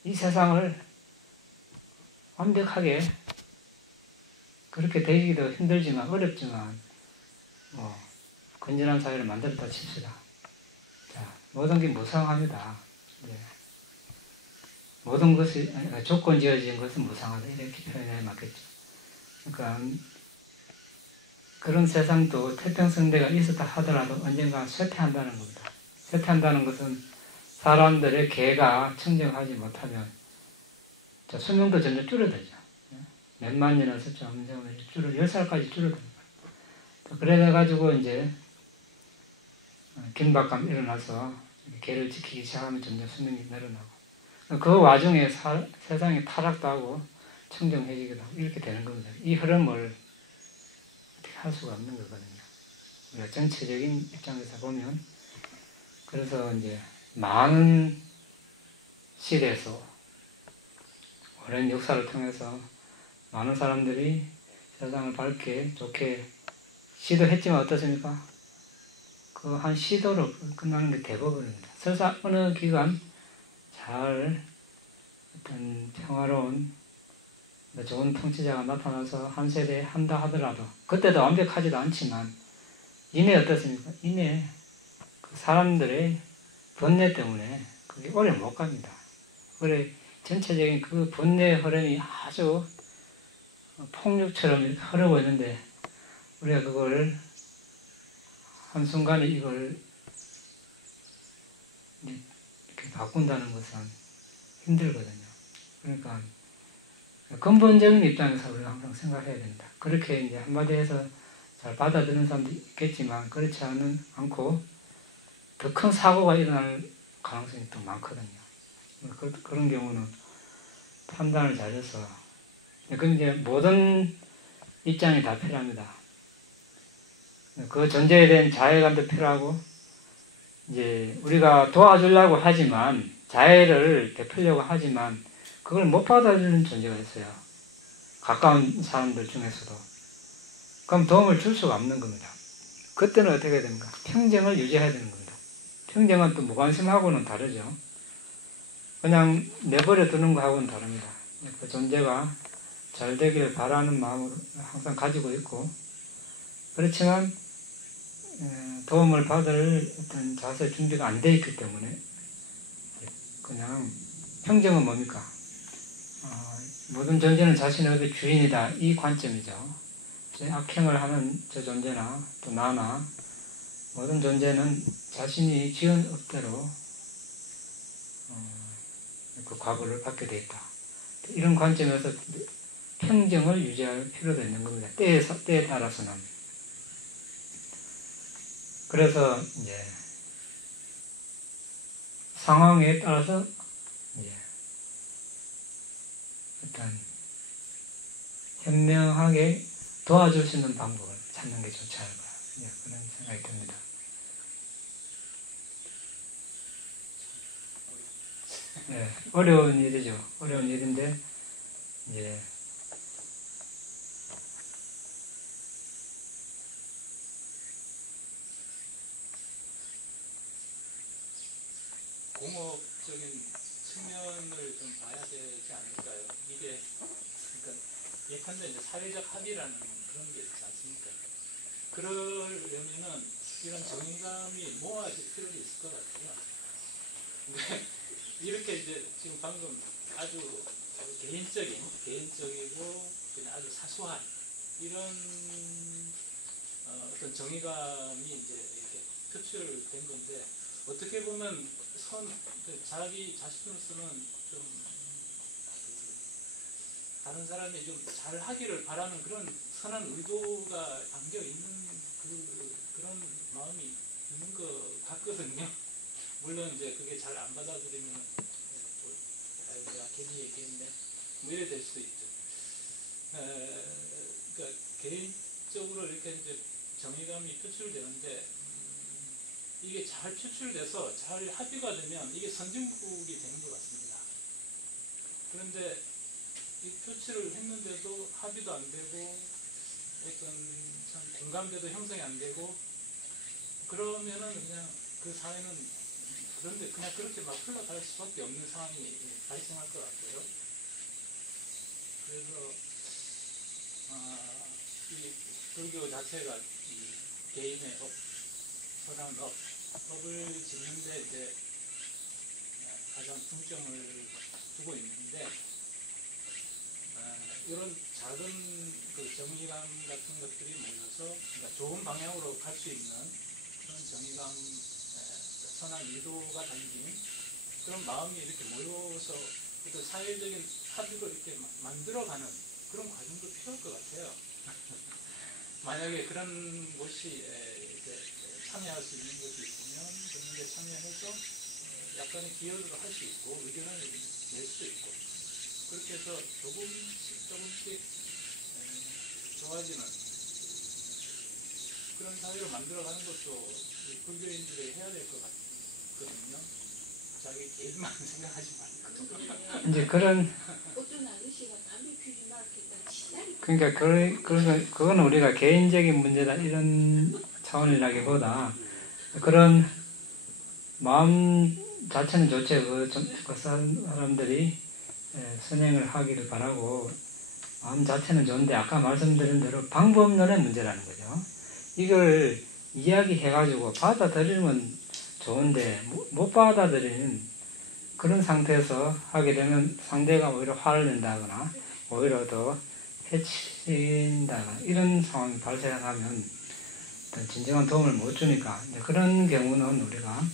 이 세상을 완벽하게 그렇게 되기도 힘들지만 어렵지만 건전한 사회를 만들었다 칩시다. 자, 모든 게 무상합니다. 네. 모든 것이 조건 지어진 것은 무상하다, 이렇게 표현해 맞겠죠. 그러니까 그런 세상도 태평성대가 있었다 하더라도 언젠가 쇠퇴한다는 겁니다. 쇠퇴한다는 것은 사람들의 개가 청정하지 못하면 수명도 점점 줄어들죠. 몇만 년에서 점점 줄어 10살까지 줄어듭니다. 그래가지고 이제 긴박감 일어나서 개를 지키기 시작하면 점점 수명이 늘어나고, 그 와중에 세상이 타락도 하고 청정해지기도 하고 이렇게 되는 겁니다. 이 흐름을 어떻게 할 수가 없는 거거든요. 우리가 전체적인 입장에서 보면, 그래서 이제 많은 시대에서 오랜 역사를 통해서 많은 사람들이 세상을 밝게 좋게 시도했지만 어떻습니까? 그 한 시도로 끝나는 게 대부분입니다. 설사 어느 기간 잘 어떤 평화로운 좋은 통치자가 나타나서 한 세대에 한다 하더라도 그때도 완벽하지도 않지만 이내 어떻습니까? 이내 그 사람들의 번뇌 때문에 그게 오래 못 갑니다. 그래 전체적인 그 번뇌의 흐름이 아주 폭력처럼 이렇게 흐르고 있는데, 우리가 그걸 한순간에 이걸 이렇게 바꾼다는 것은 힘들거든요. 그러니까 근본적인 입장에서 우리가 항상 생각해야 됩니다. 그렇게 이제 한마디 해서 잘 받아들이는 사람도 있겠지만, 그렇지 않고 더 큰 사고가 일어날 가능성이 더 많거든요. 그런 경우는 판단을 잘해서, 이제 모든 입장이 다 필요합니다. 그 전제에 대한 자해감도 필요하고, 이제 우리가 도와주려고 하지만, 자해를 베풀려고 하지만, 그걸 못 받아주는 존재가 있어요. 가까운 사람들 중에서도. 그럼 도움을 줄 수가 없는 겁니다. 그때는 어떻게 해야 됩니까? 평정을 유지해야 되는 겁니다. 평정은 또 무관심하고는 다르죠. 그냥 내버려 두는 거하고는 다릅니다. 그 존재가 잘 되기를 바라는 마음을 항상 가지고 있고, 그렇지만 도움을 받을 어떤 자세 준비가 안 돼 있기 때문에 그냥 평정은 뭡니까? 모든 존재는 자신의 주인이다, 이 관점이죠. 악행을 하는 저 존재나 또 나나 모든 존재는 자신이 지은 업대로 그 과거를 받게 돼 있다. 이런 관점에서 평정을 유지할 필요도 있는 겁니다. 때에 따라서는. 그래서 이제 상황에 따라서 이제 일단 현명하게 도와줄 수 있는 방법을 찾는 게 좋지 않을까, 그런 생각이 듭니다. 네, 어려운 일이죠. 어려운 일인데, 이제 공업적인 측면을 좀 봐야 되지 않을까요? 이게 그러니까 예컨대 이제 사회적 합의라는 그런 게 있지 않습니까? 그러려면은 이런 정의감이 모아질 필요가 있을 것 같아요. 근데 이렇게 이제 지금 방금 아주 개인적이고 그냥 아주 사소한 이런 어떤 정의감이 이제 이렇게 표출된 건데, 어떻게 보면 자기 자신으로서는 좀 다른 사람이 좀 잘하기를 바라는 그런 선한 의도가 담겨 있는 그런 마음이 있는 것 같거든요. 물론 이제 그게 잘 안 받아들이면 내가 괜히 얘기했네 뭐 이래 될 수도 있죠. 그러니까 개인적으로 이렇게 이제 정의감이 표출되는데, 이게 잘 표출돼서 잘 합의가 되면 이게 선진국이 되는 것 같습니다. 그런데 이 표출을 했는데도 합의도 안 되고 어떤 참 공감대도 형성이 안 되고, 그러면은 그냥 그 사회는 그런데 그냥 그렇게 막 흘러갈 수밖에 없는 상황이 발생할 것 같아요. 그래서 이 불교 자체가 이 개인의 선한 업을 짓는데 이제 가장 중점을 두고 있는데, 이런 작은 그 정의감 같은 것들이 모여서 그러니까 좋은 방향으로 갈 수 있는 그런 정의감, 선한 의도가 담긴 그런 마음이 이렇게 모여서 그 사회적인 합의를 이렇게 만들어가는 그런 과정도 필요할 것 같아요. 만약에 그런 곳이 이제 참여할 수 있는 것이 있으면 그런 데 참여해서 약간의 기여를 할 수 있고 의견을 낼 수도 있고, 그렇게 해서 조금씩 좋아지는 그런 사회로 만들어가는 것도 불교인들이 해야 될 것 같거든요. 자기 개인만 생각하지 말고. 이제 그런, 어떤 아저씨가 담배 피우지 말겠다 치다니. 그러니까 그건 우리가 개인적인 문제다 이런 차원이라기보다 그런 마음 자체는 좋죠. 그 사람들이 선행을 하기를 바라고 마음 자체는 좋은데, 아까 말씀드린 대로 방법론의 문제라는 거죠. 이걸 이야기해가지고 받아들이면 좋은데 못 받아들이는 그런 상태에서 하게 되면 상대가 오히려 화를 낸다거나 오히려 더 해친다거나 이런 상황이 발생하면 진정한 도움을 못 주니까, 그런 경우는 우리가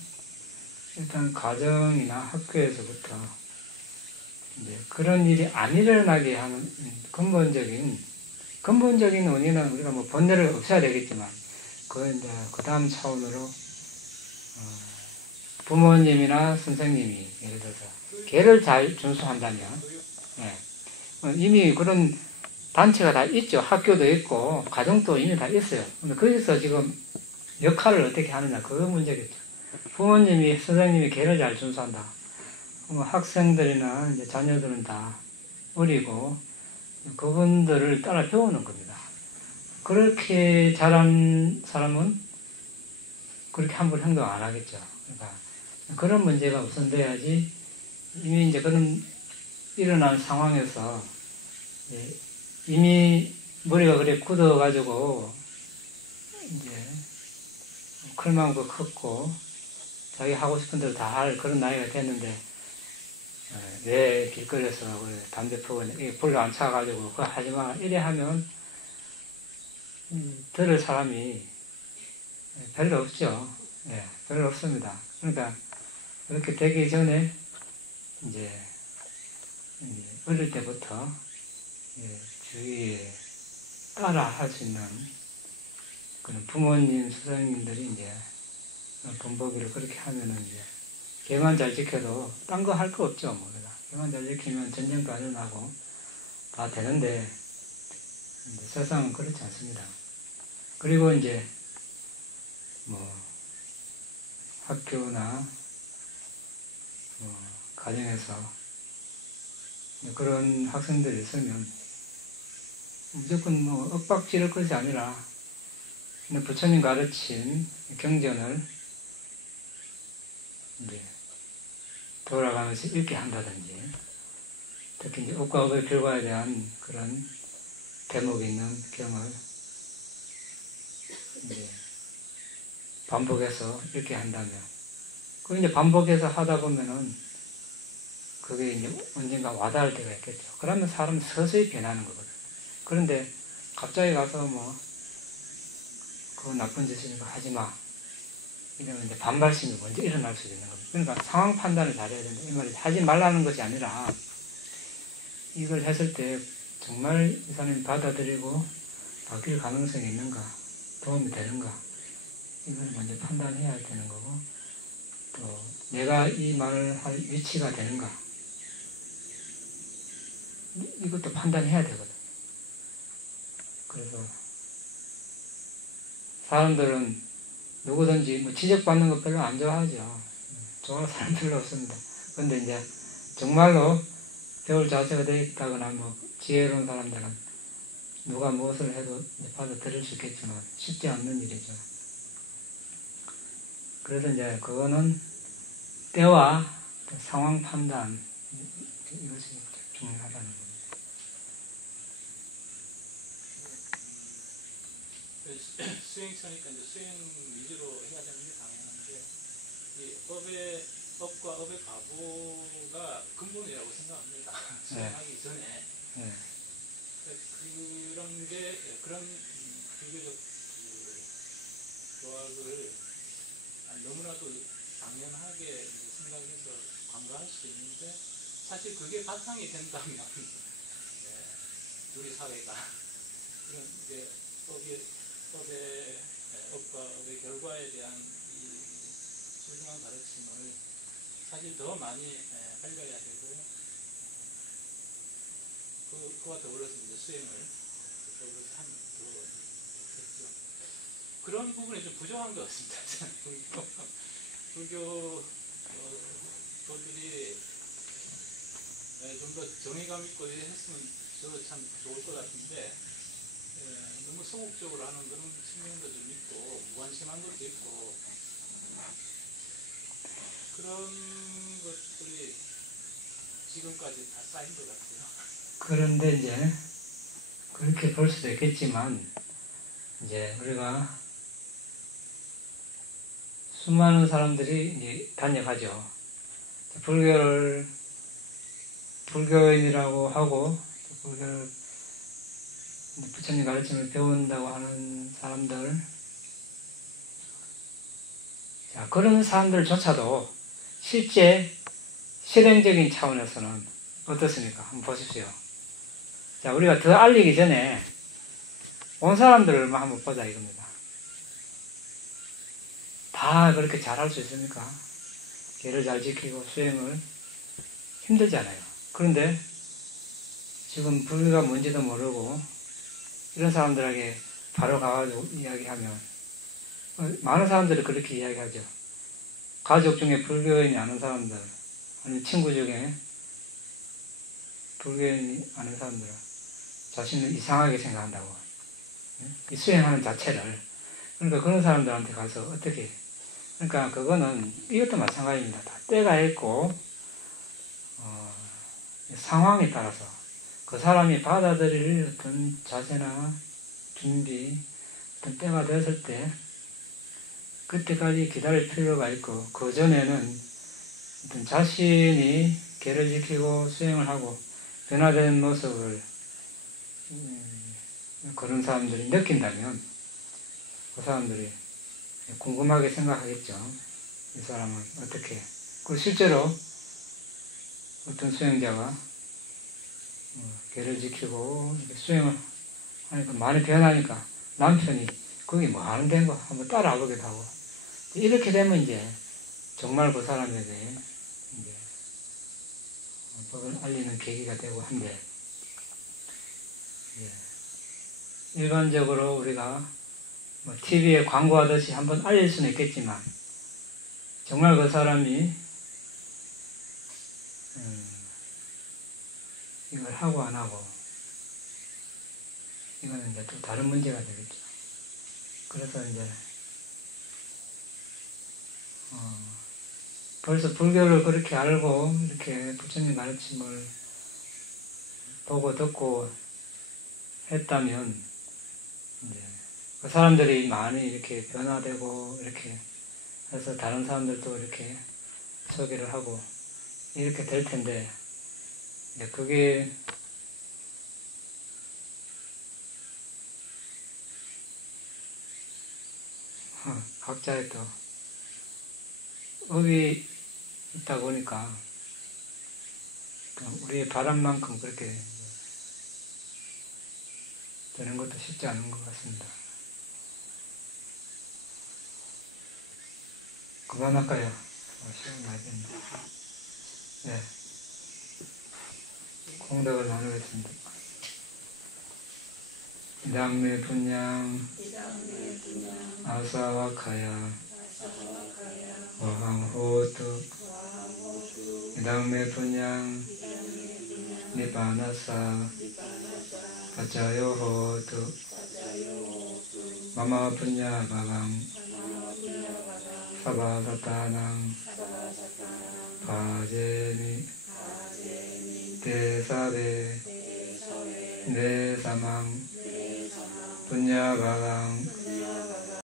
일단 가정이나 학교에서부터 이제 그런 일이 안 일어나게 하는 근본적인 원인은 우리가 뭐 본래를 없애야 되겠지만, 그 다음 차원으로 부모님이나 선생님이 예를 들어서 계를 잘 준수한다면 예, 이미 그런 단체가 다 있죠. 학교도 있고 가정도 이미 다 있어요. 근데 거기서 지금 역할을 어떻게 하느냐 그 문제겠죠. 부모님이 선생님이 계를 잘 준수한다. 학생들이나 이제 자녀들은 다 어리고 그분들을 따라 배우는 겁니다. 그렇게 자란 사람은 그렇게 함부로 행동 안 하겠죠. 그러니까 그런 문제가 우선돼야지. 이미 이제 그런 일어난 상황에서 이미 머리가 그래 굳어가지고 이제 클망도 컸고 자기 하고 싶은 대로 다 할 그런 나이가 됐는데 왜 길거리에서 담배 피우고 불로 안 차가지고 그거 하지마 이래 하면 들을 사람이 별로 없죠. 예, 별로 없습니다. 그러니까 그렇게 되기 전에 이제 어릴 때부터 주위에 따라 할 수 있는 그런 부모님, 선생님들이 이제 본보기를 그렇게 하면은 이제 걔만 잘 지켜도 딴 거 할 거 없죠. 뭐 걔만 잘 지키면 전쟁도 안 일어나고 다 되는데 세상은 그렇지 않습니다. 그리고 이제 뭐 학교나 가정에서 그런 학생들이 있으면 무조건 뭐 윽박지를 것이 아니라 부처님 가르친 경전을 이제 돌아가면서 읽게 한다든지, 특히 이제 업과 업의 결과에 대한 그런 대목이 있는 경을 이제 반복해서 읽게 한다면, 그 이제 반복해서 하다 보면은 그게 이제 언젠가 와닿을 때가 있겠죠. 그러면 사람은 서서히 변하는 거거든. 그런데 갑자기 가서 뭐 그거 나쁜 짓이니까 하지 마 이러면 이제 반발심이 먼저 일어날 수 있는 겁니다. 그러니까 상황 판단을 잘해야 된다. 이 말이 하지 말라는 것이 아니라 이걸 했을 때 정말 이 사람이 받아들이고 바뀔 가능성이 있는가, 도움이 되는가, 이걸 먼저 판단해야 되는 거고, 또 내가 이 말을 할 위치가 되는가, 이것도 판단해야 되거든. 그래서 사람들은 누구든지 뭐 지적받는 거 별로 안 좋아하죠. 좋아하는 사람 별로 없습니다. 근데 이제 정말로 배울 자세가 되어 있다거나 뭐 지혜로운 사람들은 누가 무엇을 해도 받아들일 수 있겠지만 쉽지 않는 일이죠. 그래서 이제 그거는 때와 상황 판단, 이것이 중요하다는 겁니다. 수행처니까 이제 수행 위주로 해야 되는 게 당연한데, 이 업과 업의 가부가 근본이라고 생각합니다. 수행하기 전에. 네. 그런 비교적 조합을 너무나도 당연하게 생각해서 관가할 수 있는데, 사실 그게 바탕이 된다면 우리 사회가 그런 이제 업과 업의 결과에 대한 이 소중한 가르침을 사실 더 많이 알려야 되고, 그와 더불어서 이제 수행을 더불어서 하면 더 좋겠죠. 그런 부분이 좀 부족한 것 같습니다. 불교도들이 좀 더 정의감 있고 했으면 저도 참 좋을 것 같은데, 너무 소극적으로 하는 그런 측면도 좀 있고, 무관심한 것도 있고, 그런 것들이 지금까지 다 쌓인 것 같아요. 그런데 이제 그렇게 볼 수도 있겠지만, 이제 우리가 수많은 사람들이 이제 단역하죠. 불교인이라고 하고, 불교를 부처님 가르침을 배운다고 하는 사람들, 자, 그런 사람들조차도 실제 실행적인 차원에서는 어떻습니까? 한번 보십시오. 자, 우리가 더 알리기 전에 온 사람들을 한번 보자 이겁니다. 다 그렇게 잘할 수 있습니까? 계를 잘 지키고 수행을 힘들잖아요. 그런데 지금 불교가 뭔지도 모르고 이런 사람들에게 바로 가가지고 이야기하면 많은 사람들이 그렇게 이야기하죠. 가족 중에 불교인이 아는 사람들, 아니면 친구 중에 불교인이 아는 사람들은 자신을 이상하게 생각한다고. 이 수행하는 자체를. 그러니까 그런 사람들한테 가서 어떻게, 그러니까 그거는 이것도 마찬가지입니다. 다 때가 있고 상황에 따라서 그 사람이 받아들일 어떤 자세나 준비, 어떤 때가 됐을 때 그때까지 기다릴 필요가 있고, 그 전에는 어떤 자신이 계를 지키고 수행을 하고 변화된 모습을 그런 사람들이 느낀다면 그 사람들이 궁금하게 생각하겠죠. 이 사람은 어떻게. 그 실제로 어떤 수행자가 계를 지키고 수행을 하니까 많이 변하니까 남편이 그게 뭐 하는 데인 거 한번 따라와 보기도 하고, 이렇게 되면 이제 정말 그 사람에게 이제 법을 알리는 계기가 되고 한데, 일반적으로 우리가 뭐 TV에 광고하듯이 한번 알릴 수는 있겠지만 정말 그 사람이 이걸 하고 안 하고 이거는 이제 또 다른 문제가 되겠죠. 그래서 이제 벌써 불교를 그렇게 알고 이렇게 부처님 가르침을 보고 듣고 했다면 이제 그 사람들이 많이 이렇게 변화되고 이렇게 해서 다른 사람들도 이렇게 소개를 하고 이렇게 될 텐데, 이제 그게 각자의 또 업이 있다 보니까 우리의 바람만큼 그렇게 되는 것도 쉽지 않은 것 같습니다. 그만할까요? 시간 많이 됐네. 네. 공덕을 나누겠습니다. 이당매 분양 아사와카야 와항호투 이당매 분양 니바나사 가짜요호투 마마 분야 바강 사바사타낭 바제미 대사베 네사망 분야 바강